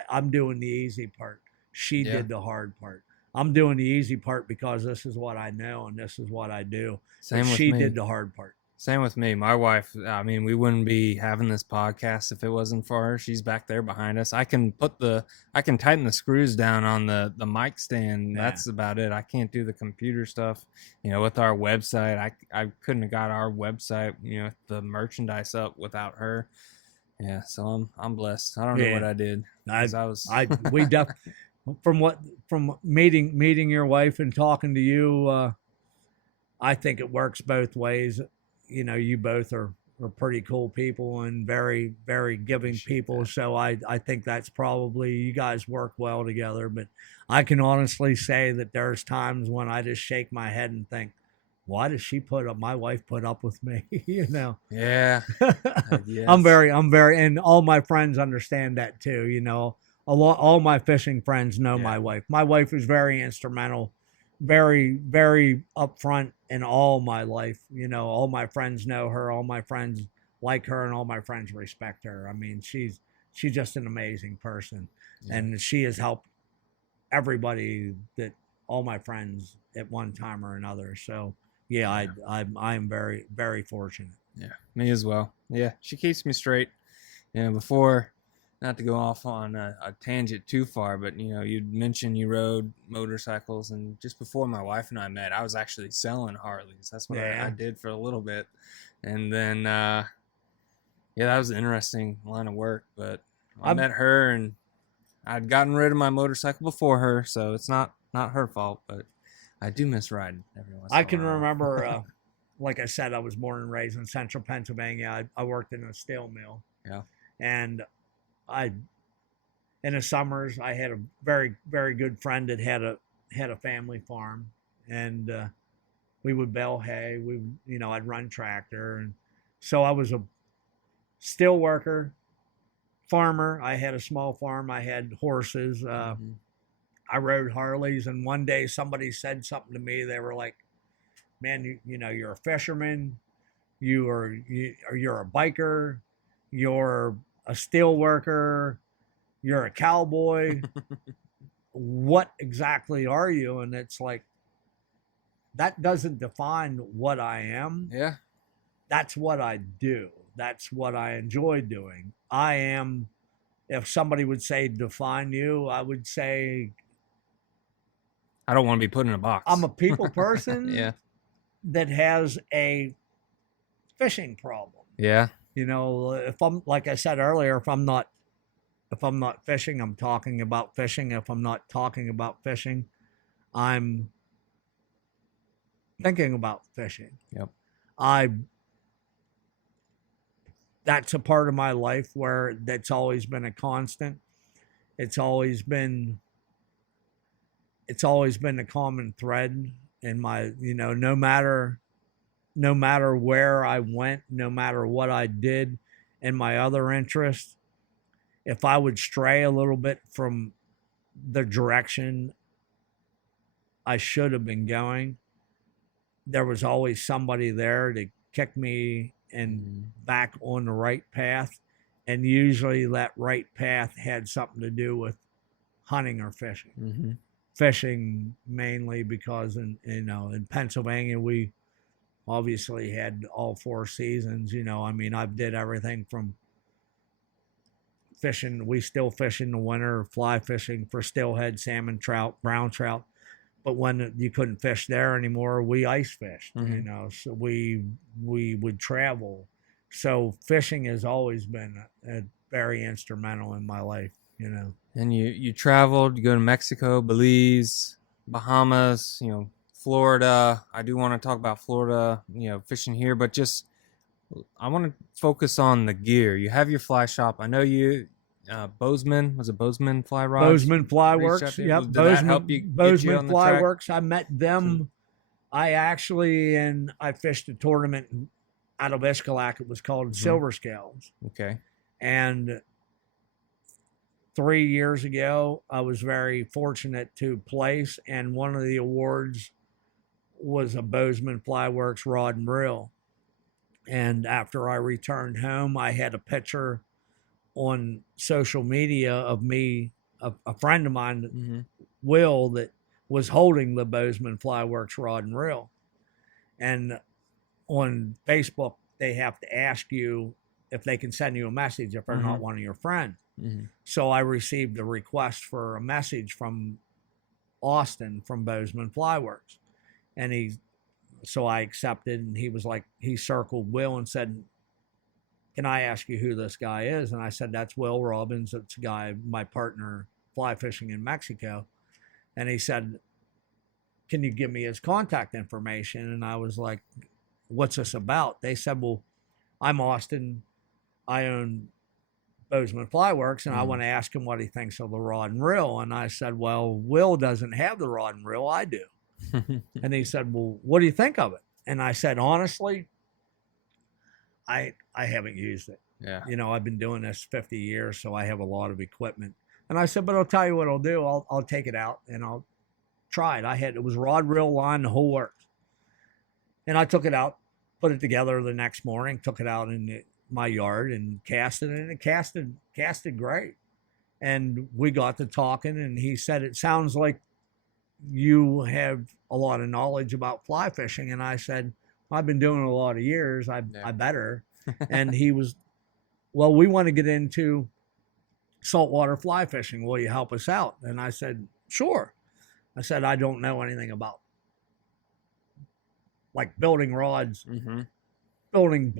I'm doing the easy part. She did the hard part. I'm doing the easy part because this is what I know and this is what I do. Same with she me. did the hard part. Same with me. My wife, I mean, we wouldn't be having this podcast if it wasn't for her. She's back there behind us. I can tighten the screws down on the mic stand. Yeah. That's about it. I can't do the computer stuff. With our website, I couldn't have got our website, the merchandise up without her. Yeah, so I'm blessed. I don't know what I did. From meeting your wife and talking to you, I think it works both ways. You both are pretty cool people and very, very giving people. So I think that's probably, you guys work well together. But I can honestly say that there's times when I just shake my head and think, why does my wife put up with me? Yeah. Yes. I'm very, and all my friends understand that too. All my fishing friends know my wife. My wife is very instrumental, very, very upfront in all my life. All my friends know her, all my friends like her, and all my friends respect her. I mean, she's just an amazing person, and she has helped everybody, that all my friends at one time or another. So I'm very, very fortunate. Yeah, me as well. Yeah, she keeps me straight. Before, not to go off on a tangent too far, but you'd mentioned you rode motorcycles, and just before my wife and I met, I was actually selling Harleys. That's what I did for a little bit. And then, yeah, that was an interesting line of work. But I I'm, met her, and I'd gotten rid of my motorcycle before her, so it's not her fault. But I do miss riding every once I in a can while. remember, like I said, I was born and raised in central Pennsylvania. I worked in a steel mill. Yeah. And I, in the summers, I had a very, very good friend that had a family farm, and we would bale hay. I'd run tractor, and so I was a steel worker, farmer. I had a small farm. I had horses. I rode Harleys, and one day somebody said something to me. They were like, "Man, you're a fisherman. You're a biker. You're a steel worker. You're a cowboy. What exactly are you?" And it's like, that doesn't define what I am. Yeah. That's what I do. That's what I enjoy doing. I am, if somebody would say define you, I would say I don't want to be put in a box. I'm a people person Yeah. that has a fishing problem. Yeah. If I'm, like I said earlier, if I'm not fishing, I'm talking about fishing. If I'm not talking about fishing, I'm thinking about fishing. Yep. That's a part of my life where that's always been a constant. It's always been a common thread in my, no matter where I went, no matter what I did in my other interests, if I would stray a little bit from the direction I should have been going, there was always somebody there to kick me and back on the right path. And usually that right path had something to do with hunting or fishing. Mm-hmm. Fishing mainly because in Pennsylvania, we obviously had all 4 seasons. I did everything from fishing. We still fish in the winter, fly fishing for steelhead, salmon, trout, brown trout. But when you couldn't fish there anymore, we ice fished, so we would travel. So fishing has always been a very instrumental in my life, And you traveled, you go to Mexico, Belize, Bahamas, Florida. I do want to talk about Florida, fishing here, but just I want to focus on the gear. You have your fly shop. I know you Bozeman, was it Bozeman Fly Rods? Bozeman FlyWorks. Yep. Did that help you Bozeman on the track? FlyWorks. I met them. I fished a tournament out of Escalak. It was called Silver Scales. Okay. And 3 years ago, I was very fortunate to place, and one of the awards was a Bozeman FlyWorks rod and reel. And after I returned home, I had a picture on social media of me, a friend of mine, Will, that was holding the Bozeman FlyWorks rod and reel. And on Facebook, they have to ask you if they can send you a message if they're not one of your friends. So I received a request for a message from Austin from Bozeman FlyWorks. And so I accepted, and he was like, he circled Will and said, "Can I ask you who this guy is?" And I said, "That's Will Robbins. It's a guy, my partner, fly fishing in Mexico." And he said, "Can you give me his contact information?" And I was like, "What's this about?" They said, "Well, I'm Austin. I own Bozeman FlyWorks, and I want to ask him what he thinks of the rod and reel." And I said, "Well, Will doesn't have the rod and reel. I do." And he said, "Well, what do you think of it?" And I said, "Honestly, I haven't used it. Yeah. I've been doing this 50 years, so I have a lot of equipment." And I said, "But I'll tell you what I'll do. I'll take it out and I'll try it." It was rod, reel, line, the whole works. And I took it out, put it together the next morning, took it out in my yard and cast it, and it casted great. And we got to talking, and he said, "It sounds like you have a lot of knowledge about fly fishing." And I said, "I've been doing it a lot of years. I better." And he was, "Well, we want to get into saltwater fly fishing. Will you help us out?" And I said, "Sure." I said, "I don't know anything about like building rods building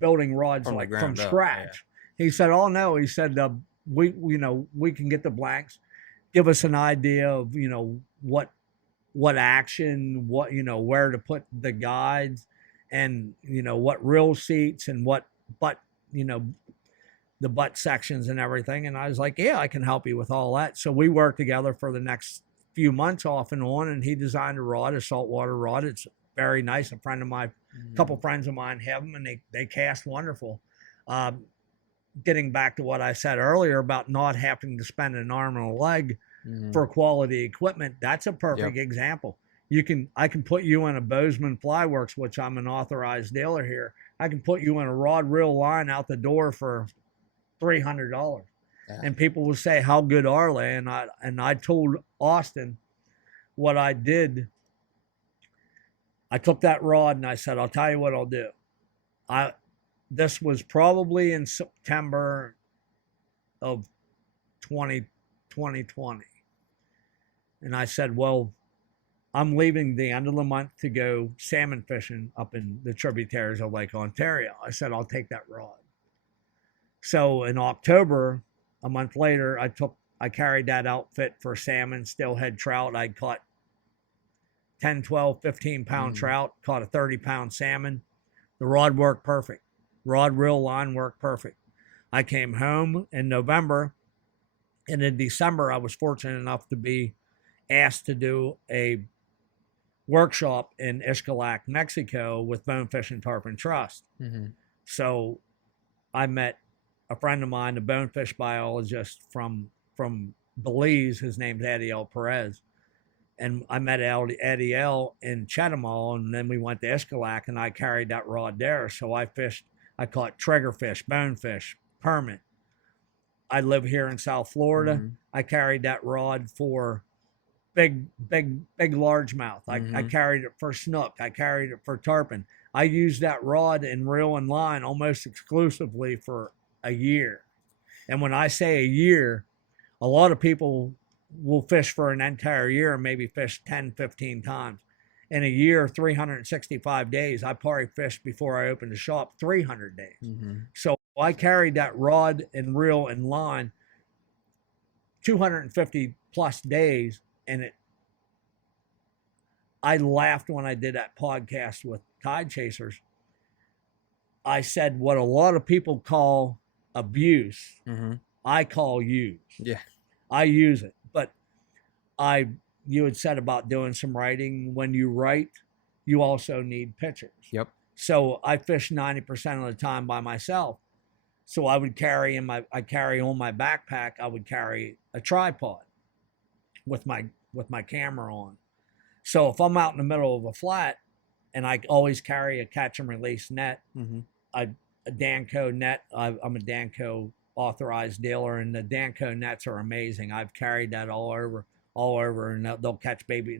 building rods From the like from ground up, scratch. He said, "Oh no," he said, we can get the blanks. Give us an idea of what action, where to put the guides, and what reel seats and what butt, the butt sections and everything. And I was like, yeah, I can help you with all that. So we worked together for the next few months off and on, and he designed a rod, a saltwater rod. It's very nice. A couple friends of mine have them, and they cast wonderful. Getting back to what I said earlier about not having to spend an arm and a leg for quality equipment, that's a perfect example. I can put you in a Bozeman FlyWorks, which I'm an authorized dealer here. I can put you in a rod reel line out the door for $300. And people will say, how good are they? And I told Austin what I did. I took that rod and I said, I'll tell you what I'll do. This was probably in September of 2020. And I said, well, I'm leaving the end of the month to go salmon fishing up in the tributaries of Lake Ontario. I said, I'll take that rod. So in October, a month later, I carried that outfit for salmon, steelhead trout. I caught 10, 12, 15-pound trout, caught a 30-pound salmon. The rod worked perfect. Rod reel line worked perfect. I came home in November, and in December, I was fortunate enough to be asked to do a workshop in Xcalac, Mexico with Bonefish and Tarpon Trust. So I met a friend of mine, a bonefish biologist from Belize. His name's Eddie L. Perez. And I met Eddie L. in Chetumal, and then we went to Xcalac, and I carried that rod there. So I caught triggerfish, bonefish, permit. I live here in South Florida. I carried that rod for big largemouth. I carried it for snook. I carried it for tarpon. I used that rod and reel and line almost exclusively for a year. And when I say a year, a lot of people will fish for an entire year and maybe fish 10, 15 times. In a year, 365 days, I probably fished before I opened the shop 300 days. So I carried that rod and reel and line 250 plus days. And I laughed when I did that podcast with Tide Chasers. I said what a lot of people call abuse, I call use. Yeah. I use it. But you had said about doing some writing. When you write, you also need pictures. Yep. So I fish 90% of the time by myself. So I would carry on my backpack, I would carry a tripod with my camera on. So if I'm out in the middle of a flat, and I always carry a catch and release net, a Danco net. I'm a Danco authorized dealer, and the Danco nets are amazing. I've carried that all over, and they'll catch baby.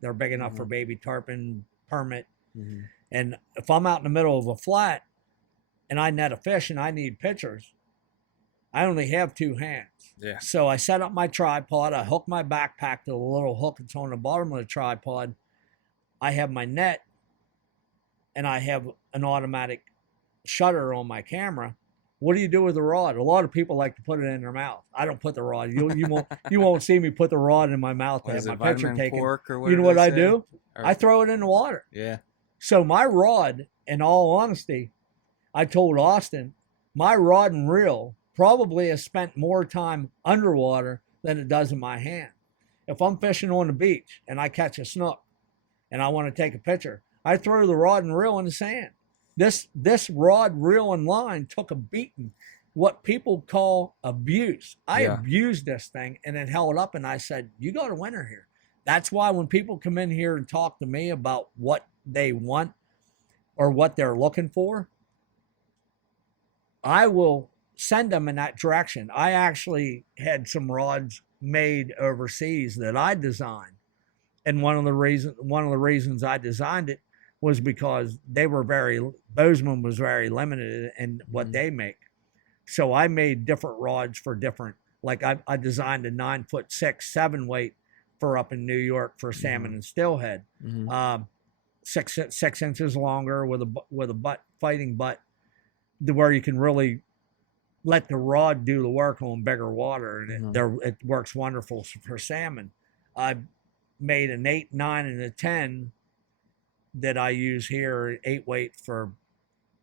They're big enough for baby tarpon, permit. And if I'm out in the middle of a flat and I net a fish and I need pictures, I only have two hands. Yeah. So I set up my tripod. I hook my backpack to the little hook that's on the bottom of the tripod. I have my net, and I have an automatic shutter on my camera. What do you do with the rod? A lot of people like to put it in their mouth. I don't put the rod. You won't see me put the rod in my mouth to have my picture taken. You know what I do? I throw it in the water. Yeah. So my rod, in all honesty, I told Austin, my rod and reel probably has spent more time underwater than it does in my hand. If I'm fishing on the beach and I catch a snook and I want to take a picture, I throw the rod and reel in the sand. This rod, reel, and line took a beating, what people call abuse. I abused this thing, and it held up, and I said, you got a winner here. That's why when people come in here and talk to me about what they want or what they're looking for, I will send them in that direction. I actually had some rods made overseas that I designed. And one of the reasons I designed it was because Bozeman was very limited in what they make. So I made different rods for different, like I designed a 9'6", 7 weight for up in New York for salmon and steelhead. 6 inches longer with a butt fighting, but where you can really let the rod do the work on bigger water, and it works wonderful for salmon. I made an 8, 9, and a 10 that I use here, 8 weight for.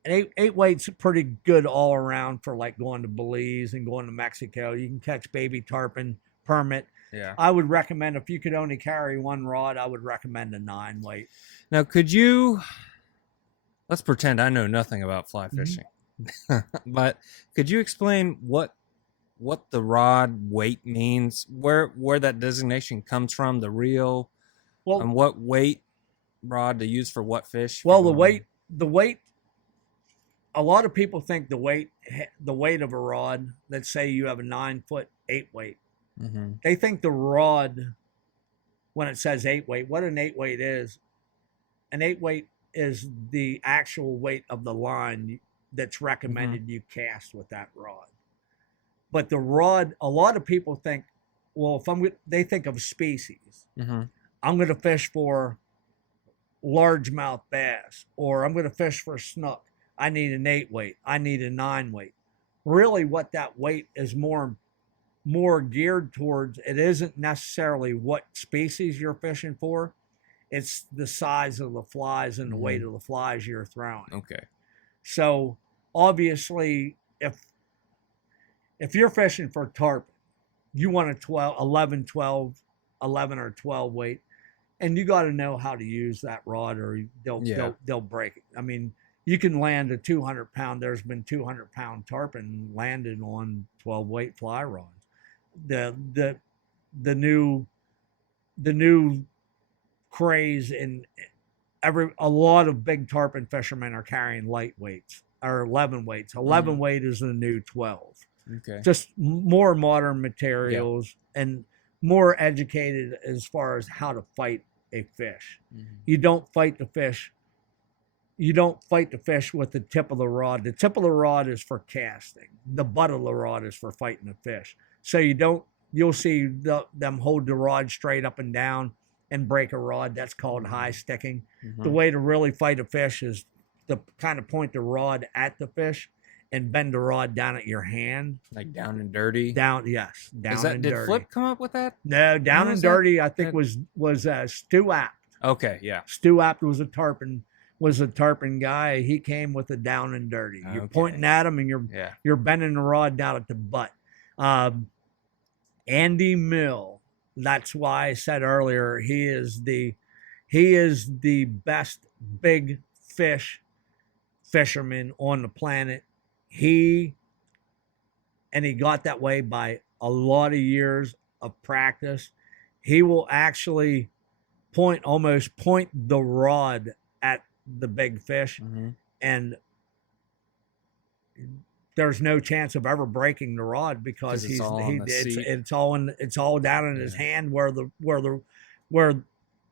And eight weight's pretty good all around for like going to Belize and going to Mexico. You can catch baby tarpon, permit. Yeah. I would recommend, if you could only carry one rod, I would recommend a 9 weight. Now, let's pretend I know nothing about fly fishing, but could you explain what the rod weight means, where that designation comes from, the reel, and what weight rod to use for what fish? Well, the weight, a lot of people think the weight of a rod, let's say you have a 9-foot 8 weight. They think the rod, when it says 8 weight, what an 8 weight is, an 8 weight is the actual weight of the line that's recommended you cast with that rod. But the rod, a lot of people think, well, they think of species. I'm going to fish for largemouth bass, or I'm going to fish for snook. I need an 8 weight. I need a 9 weight. Really, what that weight is more geared towards, it isn't necessarily what species you're fishing for. It's the size of the flies and the weight of the flies you're throwing. Okay. So obviously, if you're fishing for tarpon, you want a 11 or 12 weight, and you got to know how to use that rod, or they'll break it. I mean, you can land a 200-pound. There's been 200-pound tarpon landed on 12 weight fly rods. The new craze in a lot of big tarpon fishermen are carrying light weights, or 11 weights. 11 weight is the new 12. Okay. Just more modern materials and more educated as far as how to fight a fish. You don't fight the fish. You don't fight the fish with the tip of the rod. The tip of the rod is for casting. The butt of the rod is for fighting the fish. So you'll see them hold the rod straight up and down and break a rod. That's called high sticking. The way to really fight a fish is to kind of point the rod at the fish and bend the rod down at your hand. Like down and dirty? Down, yes. Down and dirty. Did Flip come up with that? No, down and dirty, I think was Stu Apt. Okay, yeah. Stu Apt was a tarpon guy. He came with a down and dirty. You're pointing at him and you're bending the rod down at the butt. Andy Mill, that's why I said earlier, he is the best big fisherman on the planet. He got that way by a lot of years of practice. He will actually point the rod at the big fish, and there's no chance of ever breaking the rod because it's all down in his hand where the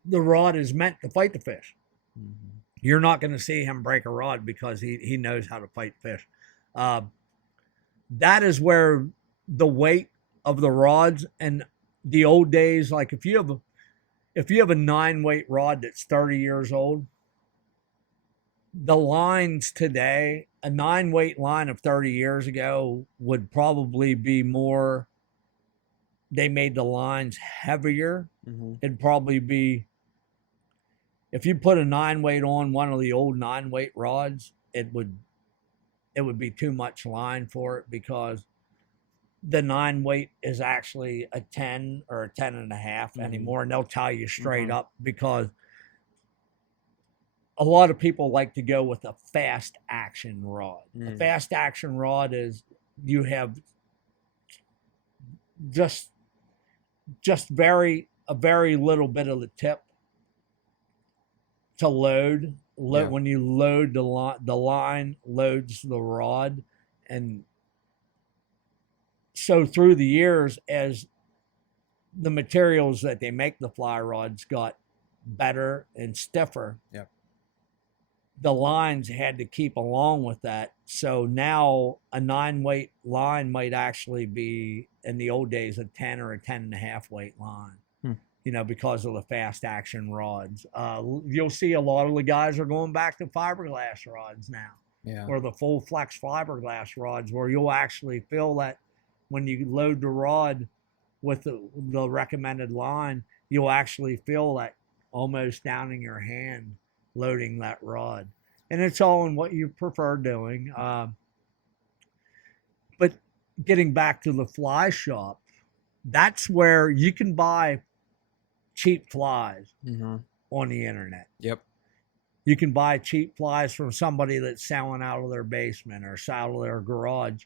rod is meant to fight the fish. You're not going to see him break a rod because he knows how to fight fish. That is where the weight of the rods, and the old days, like if you have a 9 weight rod that's 30 years old, the lines today, a 9 weight line of 30 years ago would probably be more, they made the lines heavier. It'd probably be, if you put a 9 weight on one of the old 9 weight rods, it would be too much line for it, because the 9 weight is actually a 10 or a 10 and a half anymore. And they'll tell you straight up, because a lot of people like to go with a fast action rod. A fast action rod is, you have just a very little bit of the tip to load. When you load the line loads the rod. And so through the years, as the materials that they make the fly rods got better and stiffer, the lines had to keep along with that. So now a 9 weight line might actually be, in the old days, a 10 or a 10 and a half weight line. Because of the fast action rods. You'll see a lot of the guys are going back to fiberglass rods now. Yeah. or the full flex fiberglass rods, where you'll actually feel that when you load the rod with the recommended line, you'll actually feel that almost down in your hand loading that rod. And it's all in what you prefer doing. But getting back to the fly shop, that's where you can buy cheap flies on the internet. Yep. You can buy cheap flies from somebody that's selling out of their basement or out of their garage,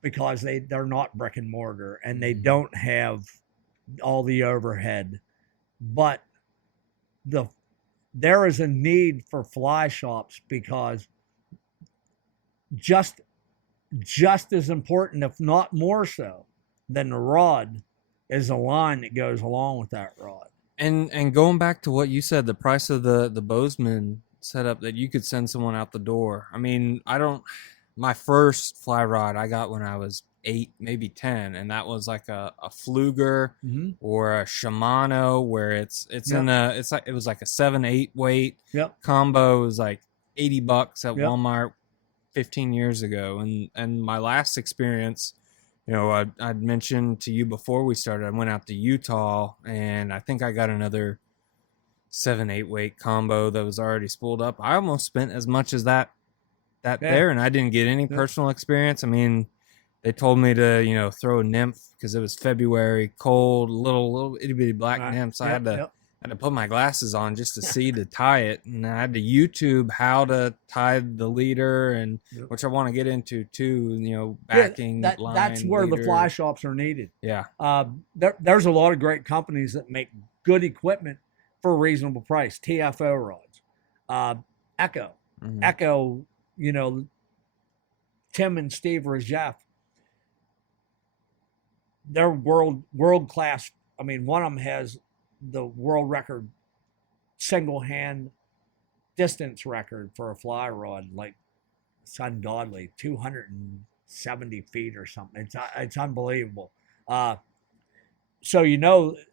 because they're not brick and mortar and they don't have all the overhead. But there is a need for fly shops, because just as important, if not more so, than the rod is the line that goes along with that rod. And going back to what you said, the price of the Bozeman setup that you could send someone out the door. I mean, my first fly rod I got when I was 8, maybe 10, and that was like a Fluger or a Shimano, where it was like a 7/8 weight combo. It was like $80 at Walmart 15 years ago. And my last experience, I'd mentioned to you before we started, I went out to Utah, and I think I got another 7/8 weight combo that was already spooled up. I almost spent as much as that there, and I didn't get any personal experience. I mean, they told me to, throw a nymph because it was February, cold, little itty bitty black nymphs. I had to put my glasses on just to see to tie it, and I had to YouTube how to tie the leader, and which I want to get into too. Backing, line, that's where leader. The fly shops are needed. Yeah, there's a lot of great companies that make good equipment for a reasonable price. TFO rods, Echo, Tim and Steve Rajef, they're world class. I mean, one of them has the world record single hand distance record for a fly rod. Like, it's ungodly, 270 feet or something. It's unbelievable. So,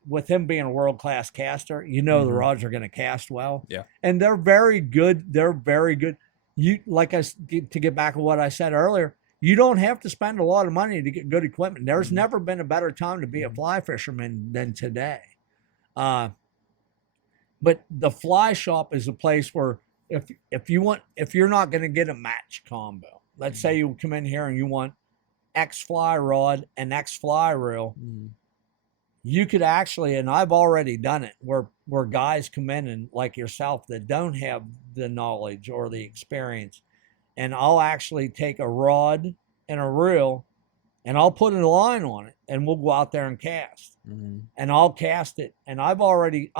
with him being a world class caster, the rods are going to cast well. Yeah. And they're very good. They're very good. To get back to what I said earlier, you don't have to spend a lot of money to get good equipment. There's never been a better time to be a fly fisherman than today. But the fly shop is a place where if you're not going to get a match combo, let's say you come in here and you want X fly rod and X fly reel, you could actually, and I've already done it, where guys come in and like yourself that don't have the knowledge or the experience, and I'll actually take a rod and a reel and I'll put a line on it and we'll go out there and cast. And I'll cast it. And I've already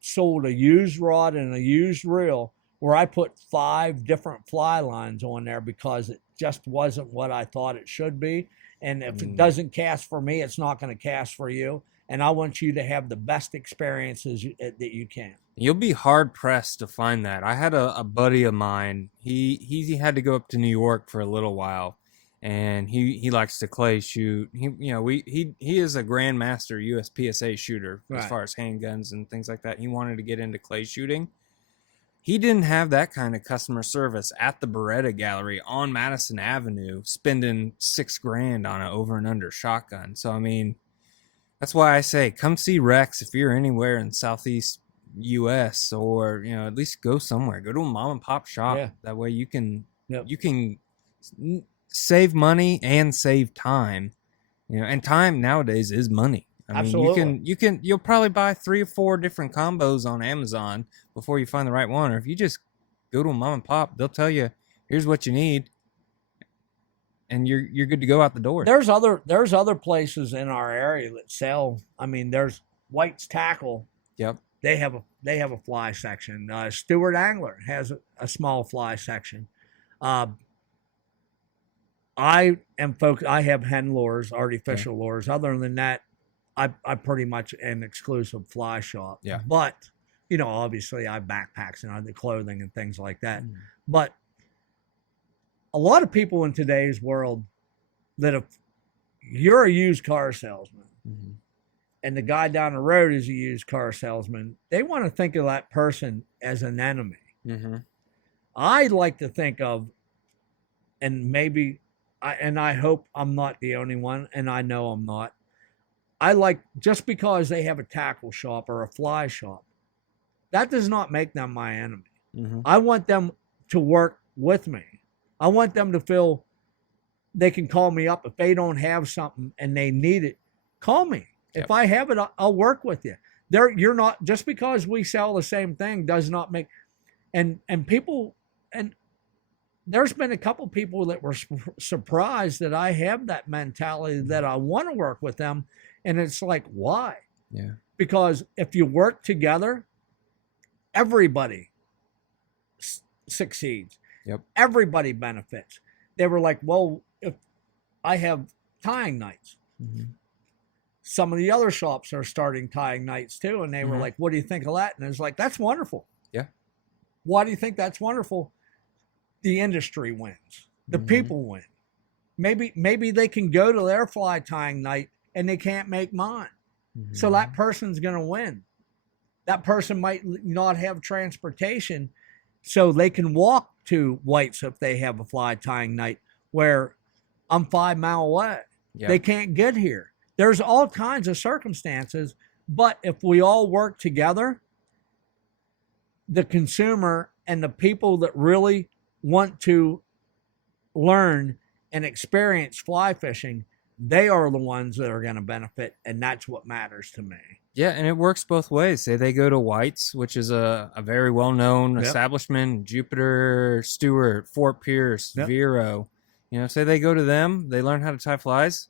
sold a used rod and a used reel where I put 5 different fly lines on there because it just wasn't what I thought it should be. And if it doesn't cast for me, it's not going to cast for you. And I want you to have the best experiences that you can. You'll be hard pressed to find that. I had a buddy of mine. He had to go up to New York for a little while, and he likes to clay shoot. He is a grandmaster USPSA shooter as far as handguns and things like that. He wanted to get into clay shooting. He didn't have that kind of customer service at the Beretta Gallery on Madison Avenue, spending $6,000 on an over and under shotgun. So I mean, that's why I say come see Rex if you're anywhere in Southeast US, or at least go somewhere. Go to a mom and pop shop. Yeah. That way you can save money and save time. And time nowadays is money. I mean, you'll probably buy 3 or 4 different combos on Amazon before you find the right one. Or if you just go to a mom and pop, they'll tell you, here's what you need, and you're good to go out the door. There's other places in our area that sell. I mean, there's White's Tackle. Yep. They have a fly section. Stewart Angler has a small fly section. I have hen lures, artificial lures. Other than that, I pretty much an exclusive fly shop. Yeah. But, obviously I have backpacks and other clothing and things like that. But a lot of people in today's world, that if you're a used car salesman and the guy down the road is a used car salesman, they want to think of that person as an enemy. I like to think of, and maybe, I hope I'm not the only one, and I know I'm not. I like, just because they have a tackle shop or a fly shop, that does not make them my enemy. Mm-hmm. I want them to work with me. I want them to feel they can call me up if they don't have something and they need it. Call me. Yep. If I have it, I'll work with you. You're not, just because we sell the same thing does not make, and people, and there's been a couple people that were surprised that I have that mentality that I want to work with them. And it's like, why? Yeah. Because if you work together, everybody succeeds. Yep. Everybody benefits. They were like, well, if I have tying nights, Mm-hmm. some of the other shops are starting tying nights too. And they were Mhm. like, what do you think of that? And it's like, that's wonderful. Yeah. Why do you think that's wonderful? The industry wins. The Mhm. people win. Maybe they can go to their fly tying night and they can't make mine. Mm-hmm. So that person's going to win. That person might not have transportation, so they can walk to White's if they have a fly tying night, where I'm 5 miles away. Yeah. They can't get here. There's all kinds of circumstances, but if we all work together, the consumer and the people that really want to learn and experience fly fishing, they are the ones that are going to benefit, and that's what matters to me. Yeah, and it works both ways. Say they go to White's, which is a very well-known Yep. establishment, Jupiter, Stewart, Fort Pierce, Yep. Vero. Say they go to them, they learn how to tie flies.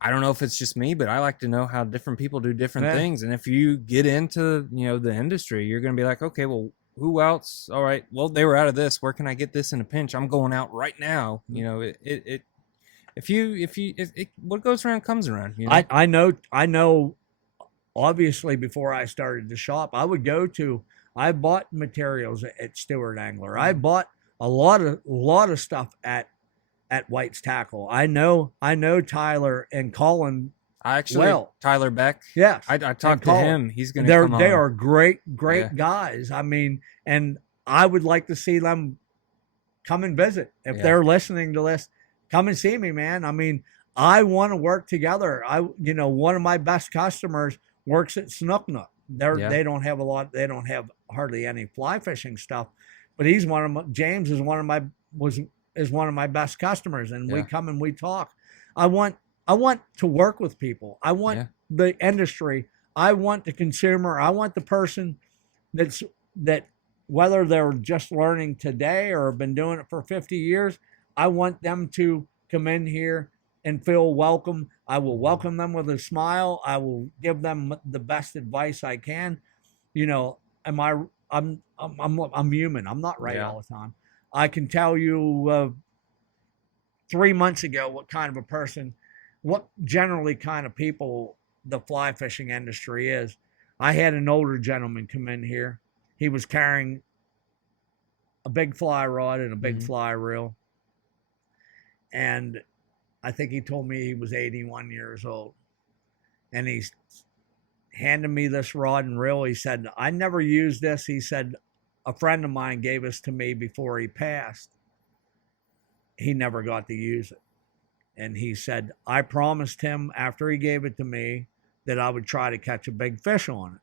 I don't know if it's just me, but I like to know how different people do different Yeah. things. And if you get into, the industry, you're going to be like, okay, well, who else? All right, well, they were out of this. Where can I get this in a pinch? I'm going out right now. What goes around comes around. I know. Obviously, before I started the shop, I bought materials at Stewart Angler. I bought a lot of stuff at White's Tackle. I know Tyler and Colin. Tyler Beck. Yes, I talked to him. He's going to come on. They are great Yeah. guys. I mean, and I would like to see them come and visit. If Yeah. they're listening to this, come and see me, man. I mean, I want to work together. One of my best customers works at Snook Nook. Yeah. They don't have hardly any fly fishing stuff, but James is one of my best customers, and we Yeah. come and we talk. I want to work with people. I want Yeah. the industry. I want the consumer. I want the person that whether they're just learning today or have been doing it for 50 years, I want them to come in here and feel welcome. I will welcome them with a smile. I will give them the best advice I can. I'm human. I'm not right Yeah. all the time. I can tell you 3 months ago what generally kind of people the fly fishing industry is. I had an older gentleman come in here. He was carrying a big fly rod and a big Mhm. fly reel. And I think he told me he was 81 years old. And he's handed me this rod and reel. He said, I never used this. He said, a friend of mine gave this to me before he passed. He never got to use it. And he said, I promised him after he gave it to me that I would try to catch a big fish on it.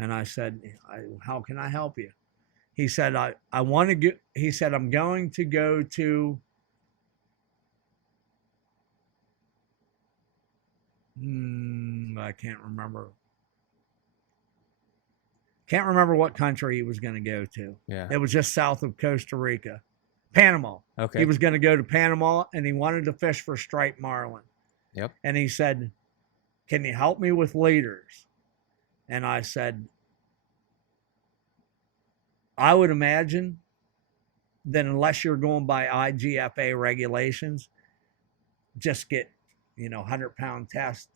And I said, how can I help you? He said, he said, I'm going to go to I can't remember. Can't remember what country he was going to go to. Yeah. It was just south of Costa Rica. Panama. Okay. He was going to go to Panama, and he wanted to fish for striped marlin. Yep. And he said, can you help me with leaders? And I said, I would imagine that unless you're going by IGFA regulations, just get 100-pound test,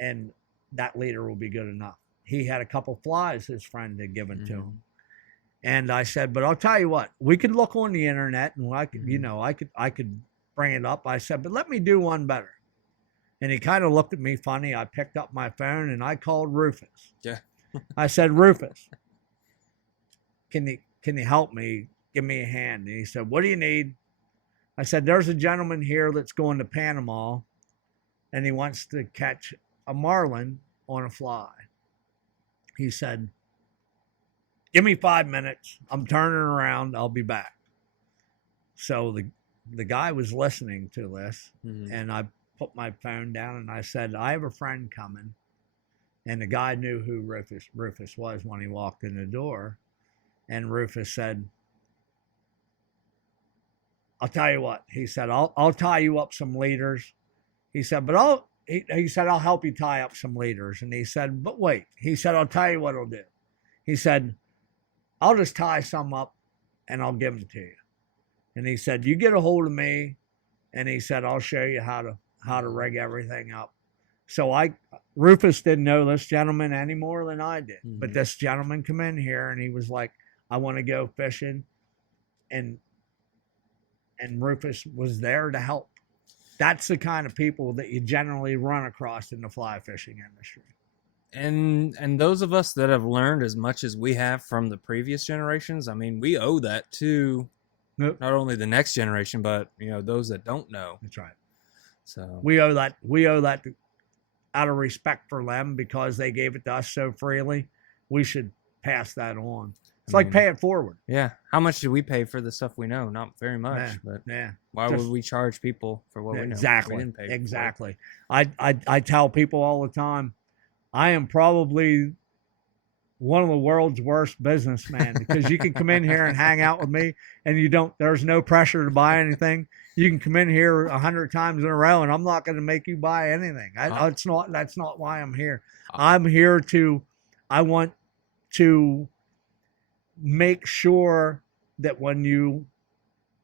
and that leader will be good enough. He had a couple flies his friend had given to him. And I said, but I'll tell you what, we could look on the internet, and I could, I could bring it up. I said, but let me do one better. And he kind of looked at me funny. I picked up my phone and I called Rufus. Yeah. I said, Rufus, can can you help me? Give me a hand. And he said, what do you need? I said, there's a gentleman here that's going to Panama, and he wants to catch a marlin on a fly. He said, give me 5 minutes. I'm turning around. I'll be back. So the guy was listening to this, and I put my phone down and I said, I have a friend coming. And the guy knew who Rufus was when he walked in the door. And Rufus said, I'll tell you what. He said, I'll tie you up some leaders. He said, but he said, I'll help you tie up some leaders. And he said, but wait. He said, I'll tell you what I'll do. He said, I'll just tie some up and I'll give them to you. And he said, you get a hold of me. And he said, I'll show you how to rig everything up. So Rufus didn't know this gentleman any more than I did. But this gentleman come in here and he was like, I want to go fishing. And Rufus was there to help. That's the kind of people that you generally run across in the fly fishing industry. And those of us that have learned as much as we have from the previous generations, I mean, we owe that to not only the next generation, but those that don't know. That's right. So we owe that out of respect for them because they gave it to us so freely. We should pass that on. It's like pay it forward. Yeah. How much do we pay for the stuff we know? Not very much. Yeah, but yeah. Why would we charge people for what we know? Exactly. We didn't pay exactly. I tell people all the time, I am probably one of the world's worst businessmen because you can come in here and hang out with me and there's no pressure to buy anything. You can come in here 100 times in a row and I'm not going to make you buy anything. That's not why I'm here. I'm here I want to make sure that when you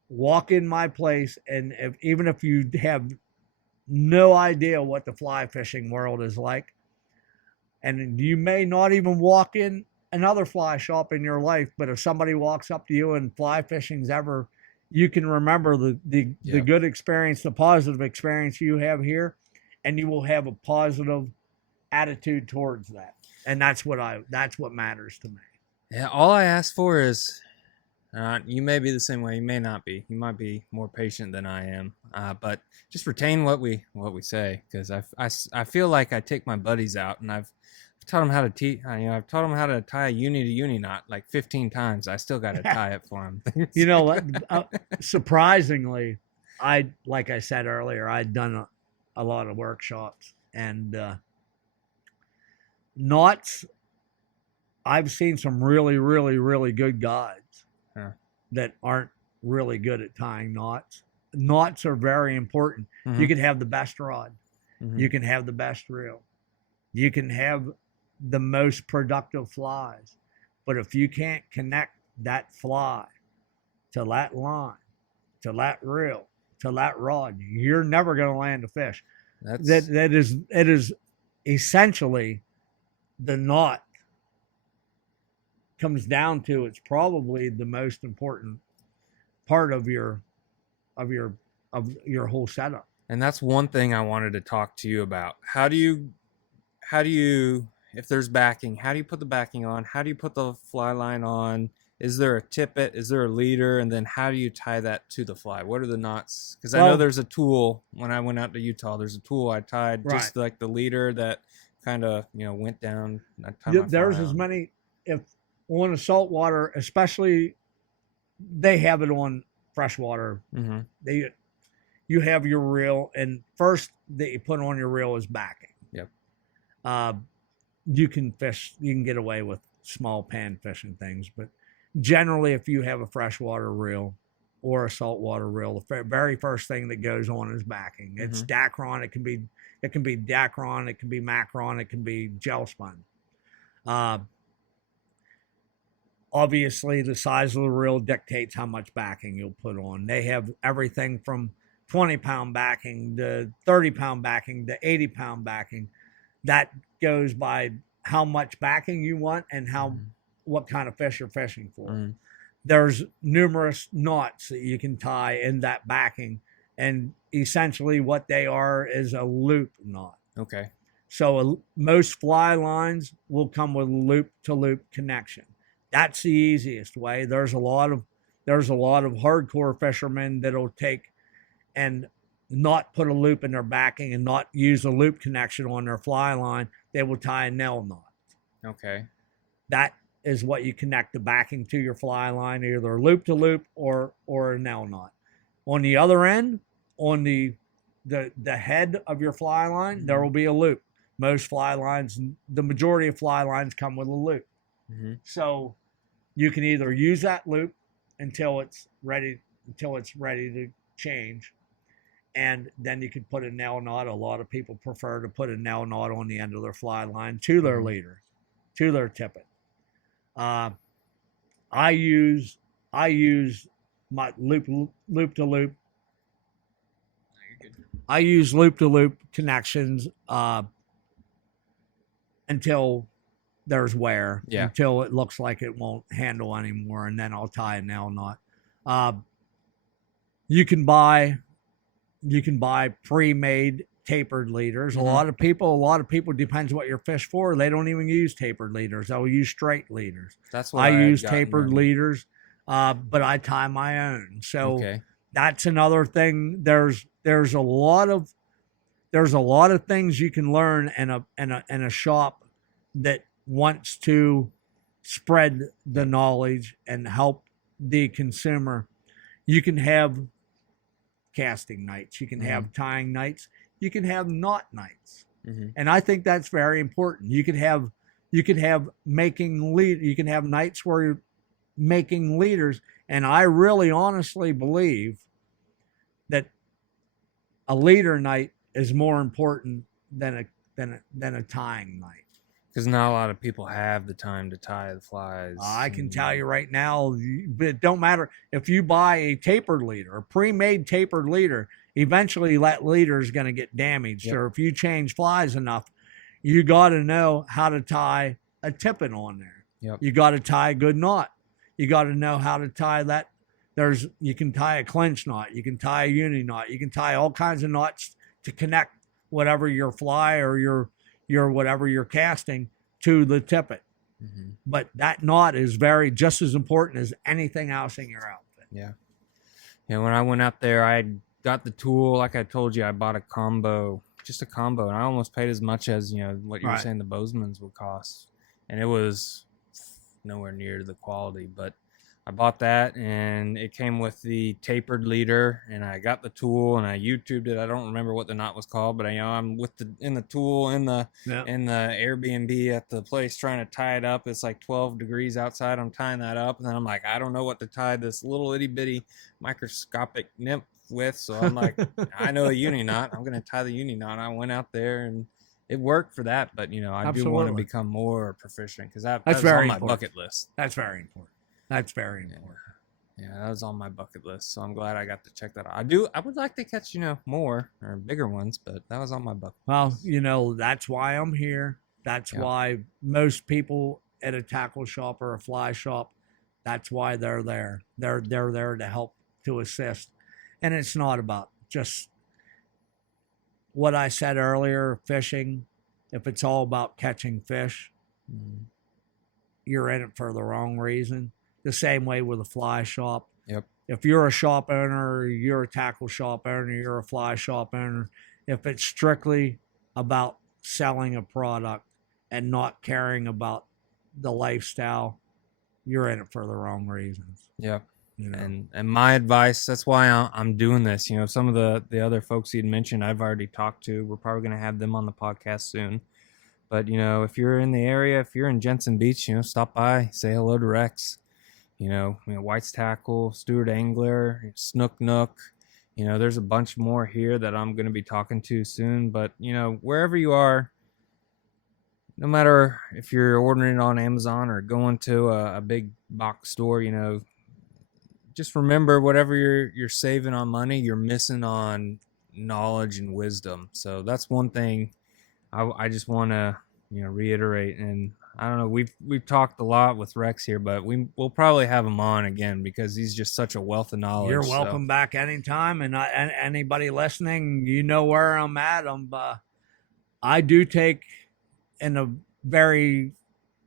walk in my place, and even if you have no idea what the fly fishing world is like, and you may not even walk in another fly shop in your life, but if somebody walks up to you and fly fishing's ever, you can remember the good experience, the positive experience you have here, and you will have a positive attitude towards that. And that's what matters to me. Yeah, all I ask for is, you may be the same way, you may not be. You might be more patient than I am, but just retain what we say, because I feel like I take my buddies out and I've taught them how to I've taught them how to tie a uni to uni knot like 15 times. I still got to tie it for them. Surprisingly, like I said earlier, I'd done a lot of workshops and knots. I've seen some really, really, really good guides that aren't really good at tying knots. Knots are very important. You can have the best rod. You can have the best reel. You can have the most productive flies. But if you can't connect that fly to that line, to that reel, to that rod, you're never going to land a fish. It is essentially the knot comes down to, it's probably the most important part of your whole setup. And that's one thing I wanted to talk to you about. How do you, if there's backing, how do you put the backing on? How do you put the fly line on? Is there a tippet? Is there a leader? And then how do you tie that to the fly? What are the knots? Because I know there's a tool. When I went out to Utah, there's a tool I tied just like the leader that kind of went down. There's as many, if on a saltwater, especially, they have it on freshwater. You have your reel, and first that you put on your reel is backing. Yep. You can fish. You can get away with small pan fishing things, but generally, if you have a freshwater reel or a saltwater reel, the very first thing that goes on is backing. It's Dacron. It can be Dacron. It can be Macron. It can be gel spun. Obviously, the size of the reel dictates how much backing you'll put on. They have everything from 20-pound backing to 30-pound backing to 80-pound backing. That goes by how much backing you want and what kind of fish you're fishing for. There's numerous knots that you can tie in that backing, and essentially what they are is a loop knot. Okay. So most fly lines will come with loop-to-loop connection. That's the easiest way. There's a lot of hardcore fishermen that'll take and not put a loop in their backing and not use a loop connection on their fly line. They will tie a nail knot. Okay. That is what you connect the backing to your fly line, either loop to loop or a nail knot. On the other end, on the head of your fly line, there will be a loop. Most fly lines, the majority of fly lines come with a loop. So you can either use that loop until it's ready to change, and then you can put a nail knot. A lot of people prefer to put a nail knot on the end of their fly line to their leader, to their tippet. I use my loop to loop. I use loop to loop connections until there's wear, until it looks like it won't handle anymore, and then I'll tie a nail knot. You can buy pre-made tapered leaders. A lot of people, depends what you're fish for, they don't even use tapered leaders. They'll use straight leaders. That's what I use tapered leaders, but I tie my own. So that's another thing. There's a lot of things you can learn in a shop that wants to spread the knowledge and help the consumer. You can have casting nights, you can have tying nights, you can have knot nights, and I think that's very important. You could have nights where you're making leaders, and I really honestly believe that a leader night is more important than a tying night. Because not a lot of people have the time to tie the flies. I can tell you right now, it don't matter if you buy a tapered leader, a pre-made tapered leader, eventually that leader is going to get damaged. Or if you change flies enough, you got to know how to tie a tippet on there. You got to tie a good knot. You got to know how to tie that. You can tie a clinch knot. You can tie a uni knot. You can tie all kinds of knots to connect whatever your fly or your whatever you're casting to the tippet. But that knot is just as important as anything else in your outfit. When I went out there, I got the tool. Like I told you, I bought a combo, and I almost paid as much as what you were saying the Bozeman's would cost, and it was nowhere near the quality. But I bought that, and it came with the tapered leader, and I got the tool, and I YouTubed it. I don't remember what the knot was called, but I'm in the tool in the Airbnb at the place trying to tie it up. It's like 12 degrees outside. I'm tying that up, and then I'm like, I don't know what to tie this little itty bitty microscopic nymph with. So I'm like, I know a uni knot. I'm gonna tie the uni knot. And I went out there, and it worked for that. But I do want to become more proficient, because that's very on my important. bucket list. That's very important. That's very important. Yeah, that was on my bucket list, so I'm glad I got to check that out. I would like to catch, more or bigger ones, but that was on my bucket list. Well, that's why I'm here. That's why most people at a tackle shop or a fly shop, that's why they're there. They're there to help, to assist. And it's not about just what I said earlier, fishing. If it's all about catching fish, you're in it for the wrong reason. The same way with a fly shop. If you're a shop owner, you're a tackle shop owner, you're a fly shop owner, if it's strictly about selling a product and not caring about the lifestyle, you're in it for the wrong reasons. And my advice, that's why I'm doing this. Some of the other folks you'd mentioned, I've already talked to. We're probably going to have them on the podcast soon. But, if you're in the area, if you're in Jensen Beach, stop by, say hello to Rex. White's Tackle, Stewart Angler, Snook Nook. There's a bunch more here that I'm going to be talking to soon. But, wherever you are, no matter if you're ordering it on Amazon or going to a big box store, just remember, whatever you're saving on money, you're missing on knowledge and wisdom. So that's one thing I just want to reiterate. And I don't know, we've talked a lot with Rex here, but we'll probably have him on again, because he's just such a wealth of knowledge. You're welcome back anytime, and anybody listening, where I'm at. I do take in a very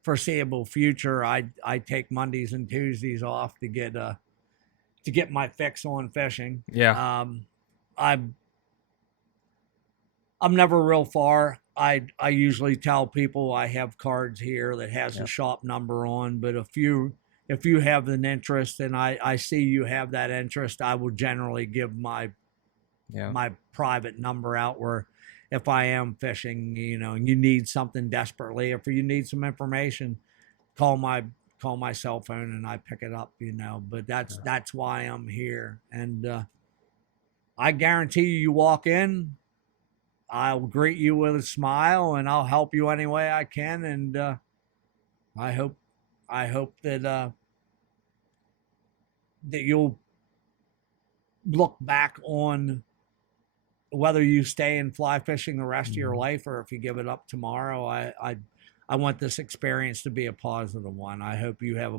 foreseeable future, I take Mondays and Tuesdays off to get my fix on fishing. Yeah. I'm never real far. I usually tell people I have cards here that has a shop number on, but if you have an interest and I see you have that interest, I will generally give my private number out, where if I am fishing, and you need something desperately, if you need some information, call my cell phone and I pick it up, but that's why I'm here. And I guarantee you walk in, I'll greet you with a smile and I'll help you any way I can. And I hope that you'll look back on whether you stay in fly fishing the rest of your life or if you give it up tomorrow. I want this experience to be a positive one. I hope you have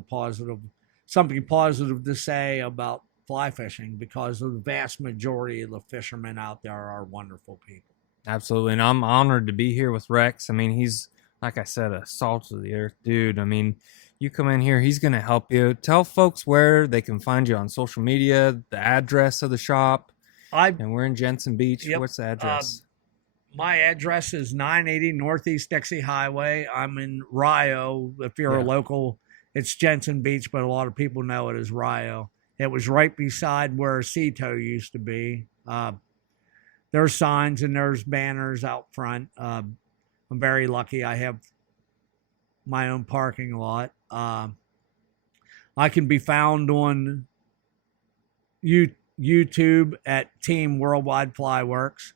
something positive to say about fly fishing, because the vast majority of the fishermen out there are wonderful people. Absolutely. And I'm honored to be here with Rex. I mean, he's, like I said, a salt of the earth dude. I mean, you come in here, he's going to help you. Tell folks where they can find you on social media, the address of the shop. And we're in Jensen Beach. Yep. What's the address? My address is 980 Northeast Dixie Highway. I'm in Rio. If you're a local, it's Jensen Beach, but a lot of people know it as Rio. It was right beside where Cito used to be. There's signs and there's banners out front. I'm very lucky. I have my own parking lot. I can be found on YouTube at Team WorldWide FlyWorks.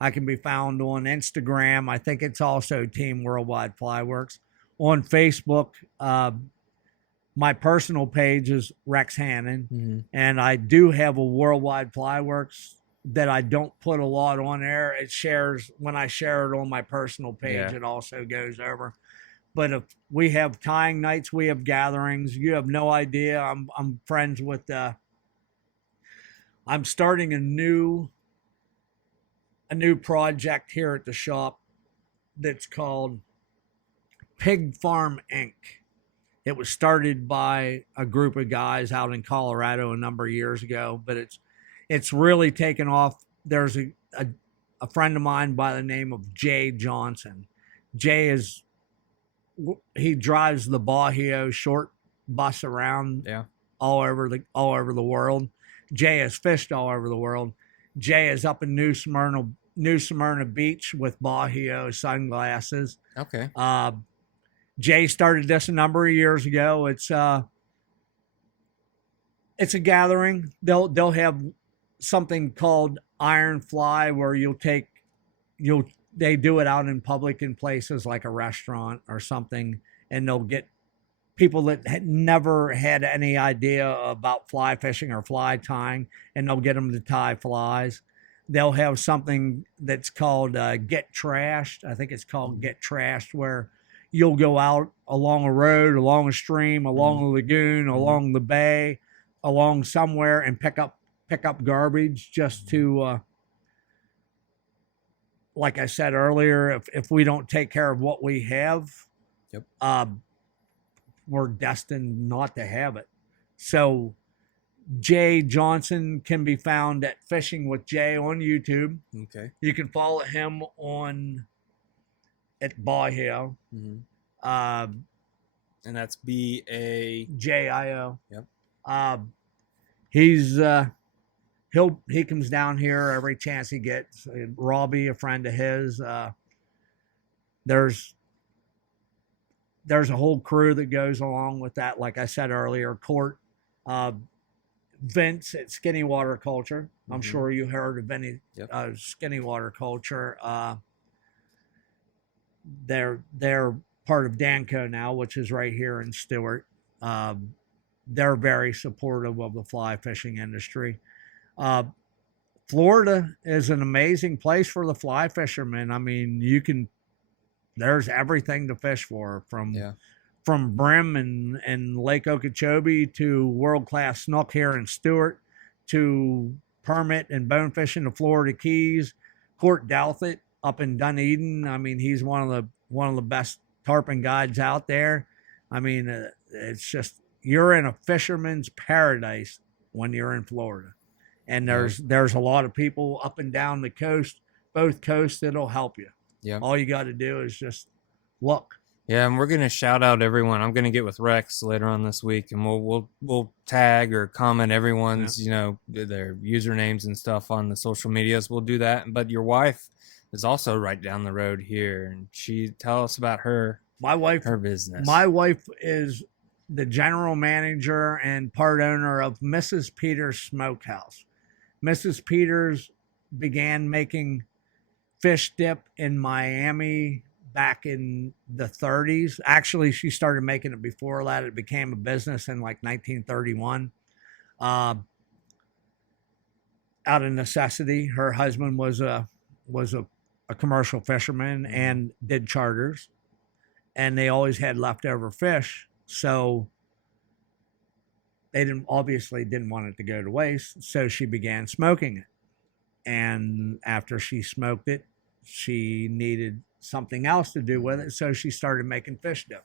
I can be found on Instagram. I think it's also Team WorldWide FlyWorks. On Facebook, my personal page is Rex Hannon, and I do have a WorldWide FlyWorks that I don't put a lot on there. It shares, when I share it on my personal page, it also goes over. But if we have tying nights, we have gatherings. You have no idea. I'm friends with I'm starting a new project here at the shop that's called Pig Farm Inc. It was started by a group of guys out in Colorado a number of years ago, but it's really taken off. There's a friend of mine by the name of Jay Johnson. Jay he drives the Bajío short bus around all over the world. Jay has fished all over the world. Jay is up in New Smyrna Beach with Bajío sunglasses. Okay. Jay started this a number of years ago. It's a gathering. They'll have something called Iron Fly, where they do it out in public in places like a restaurant or something, and they'll get people that had never had any idea about fly fishing or fly tying, and they'll get them to tie flies. They'll have something that's called Get Trashed. I think it's called Get Trashed, where you'll go out along a road, along a stream, along a lagoon, along the bay, along somewhere, and pick up garbage just to, like I said earlier, if we don't take care of what we have, we're destined not to have it. So Jay Johnson can be found at Fishing with Jay on YouTube. Okay. You can follow him at Bajío. And that's BAJIO. Yep. He comes down here every chance he gets. Robbie, a friend of his, there's a whole crew that goes along with that. Like I said earlier, Court, Vince at Skinny Water Culture. I'm sure you heard of Vinny, Skinny Water Culture. They're part of Danco now, which is right here in Stewart. They're very supportive of the fly fishing industry. Florida is an amazing place for the fly fishermen. I mean, there's everything to fish for, from brim and Lake Okeechobee to world-class snook here in Stewart, to permit and bonefish in the Florida Keys. Court Douthit up in Dunedin. I mean, he's one of the best tarpon guides out there. I mean, it's just, you're in a fisherman's paradise when you're in Florida. And there's a lot of people up and down the coast, both coasts, that'll help you. Yeah. All you got to do is just look. Yeah, and we're gonna shout out everyone. I'm gonna get with Rex later on this week, and we'll tag or comment everyone's their usernames and stuff on the social medias. We'll do that. But your wife is also right down the road here, and tell us about her business. My wife is the general manager and part owner of Mrs. Peters Smokehouse. Mrs. Peters began making fish dip in Miami back in the 30s. Actually, she started making it before that. It became a business in like 1931. Out of necessity. Her husband was a commercial fisherman and did charters, and they always had leftover fish. So they didn't want it to go to waste. So she began smoking it. And after she smoked it, she needed something else to do with it, so she started making fish dip.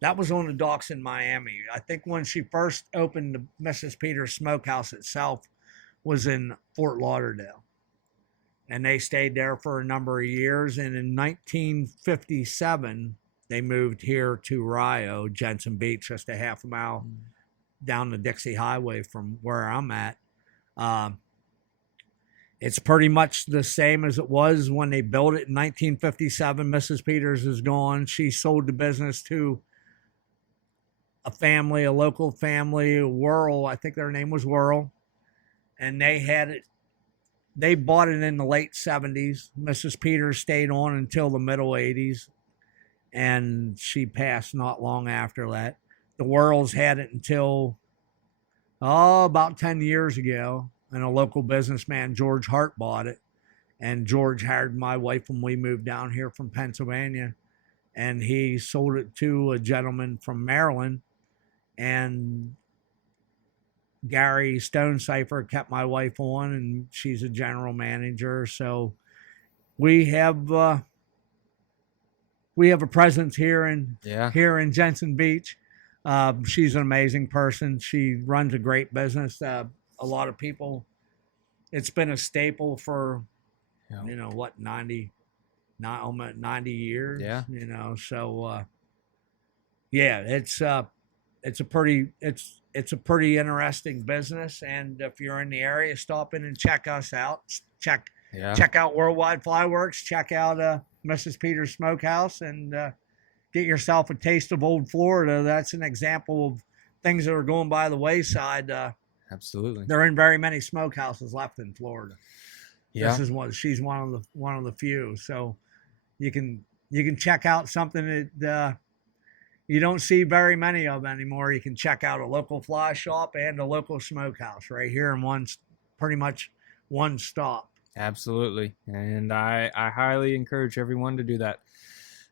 That was on the docks in Miami. I think when she first opened the Mrs. Peters Smokehouse itself was in Fort Lauderdale, and they stayed there for a number of years. And in 1957, they moved here to Rio, Jensen Beach, just a half a mile down the Dixie Highway from where I'm at. It's pretty much the same as it was when they built it in 1957. Mrs. Peters is gone. She sold the business to a local family, Whirl. I think their name was Whirl. And they bought it in the late 70s. Mrs. Peters stayed on until the middle 80s, and she passed not long after that. The Whirls had it until about 10 years ago. And a local businessman, George Hart, bought it. And George hired my wife when we moved down here from Pennsylvania. And he sold it to a gentleman from Maryland. And Gary Stonecipher kept my wife on, and she's a general manager. So we have a presence here in Jensen Beach. She's an amazing person. She runs a great business. A lot of people, it's been a staple for, 90 years. Yeah. So it's a pretty interesting business. And if you're in the area, stop in and check us out. Check out WorldWide FlyWorks. Check out Mrs. Peters Smokehouse, and get yourself a taste of old Florida. That's an example of things that are going by the wayside. Absolutely. There aren't very many smokehouses left in Florida. Yeah. She's one of the few. So you can check out something that you don't see very many of anymore. You can check out a local fly shop and a local smokehouse right here in pretty much one stop. Absolutely. And I highly encourage everyone to do that.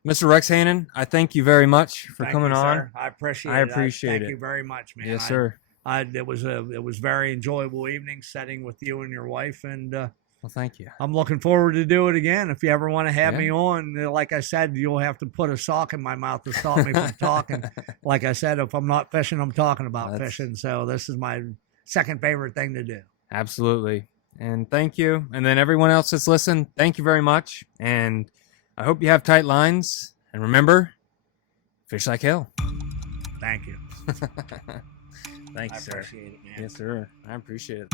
Mr. Rex Hannon, I thank you very much for coming on. Sir. I appreciate it. Thank you very much, man. Yes, sir. It was very enjoyable evening setting with you and your wife, and well, thank you. I'm looking forward to do it again. If you ever want to have me on, like I said, you'll have to put a sock in my mouth to stop me from talking. Like I said, if I'm not fishing, I'm talking about fishing. So this is my second favorite thing to do. Absolutely. And thank you. And then everyone else that's listened, thank you very much. And I hope you have tight lines. And remember, fish like hell. Thank you. Thank you, sir. I appreciate it, man. Yes, sir. I appreciate it.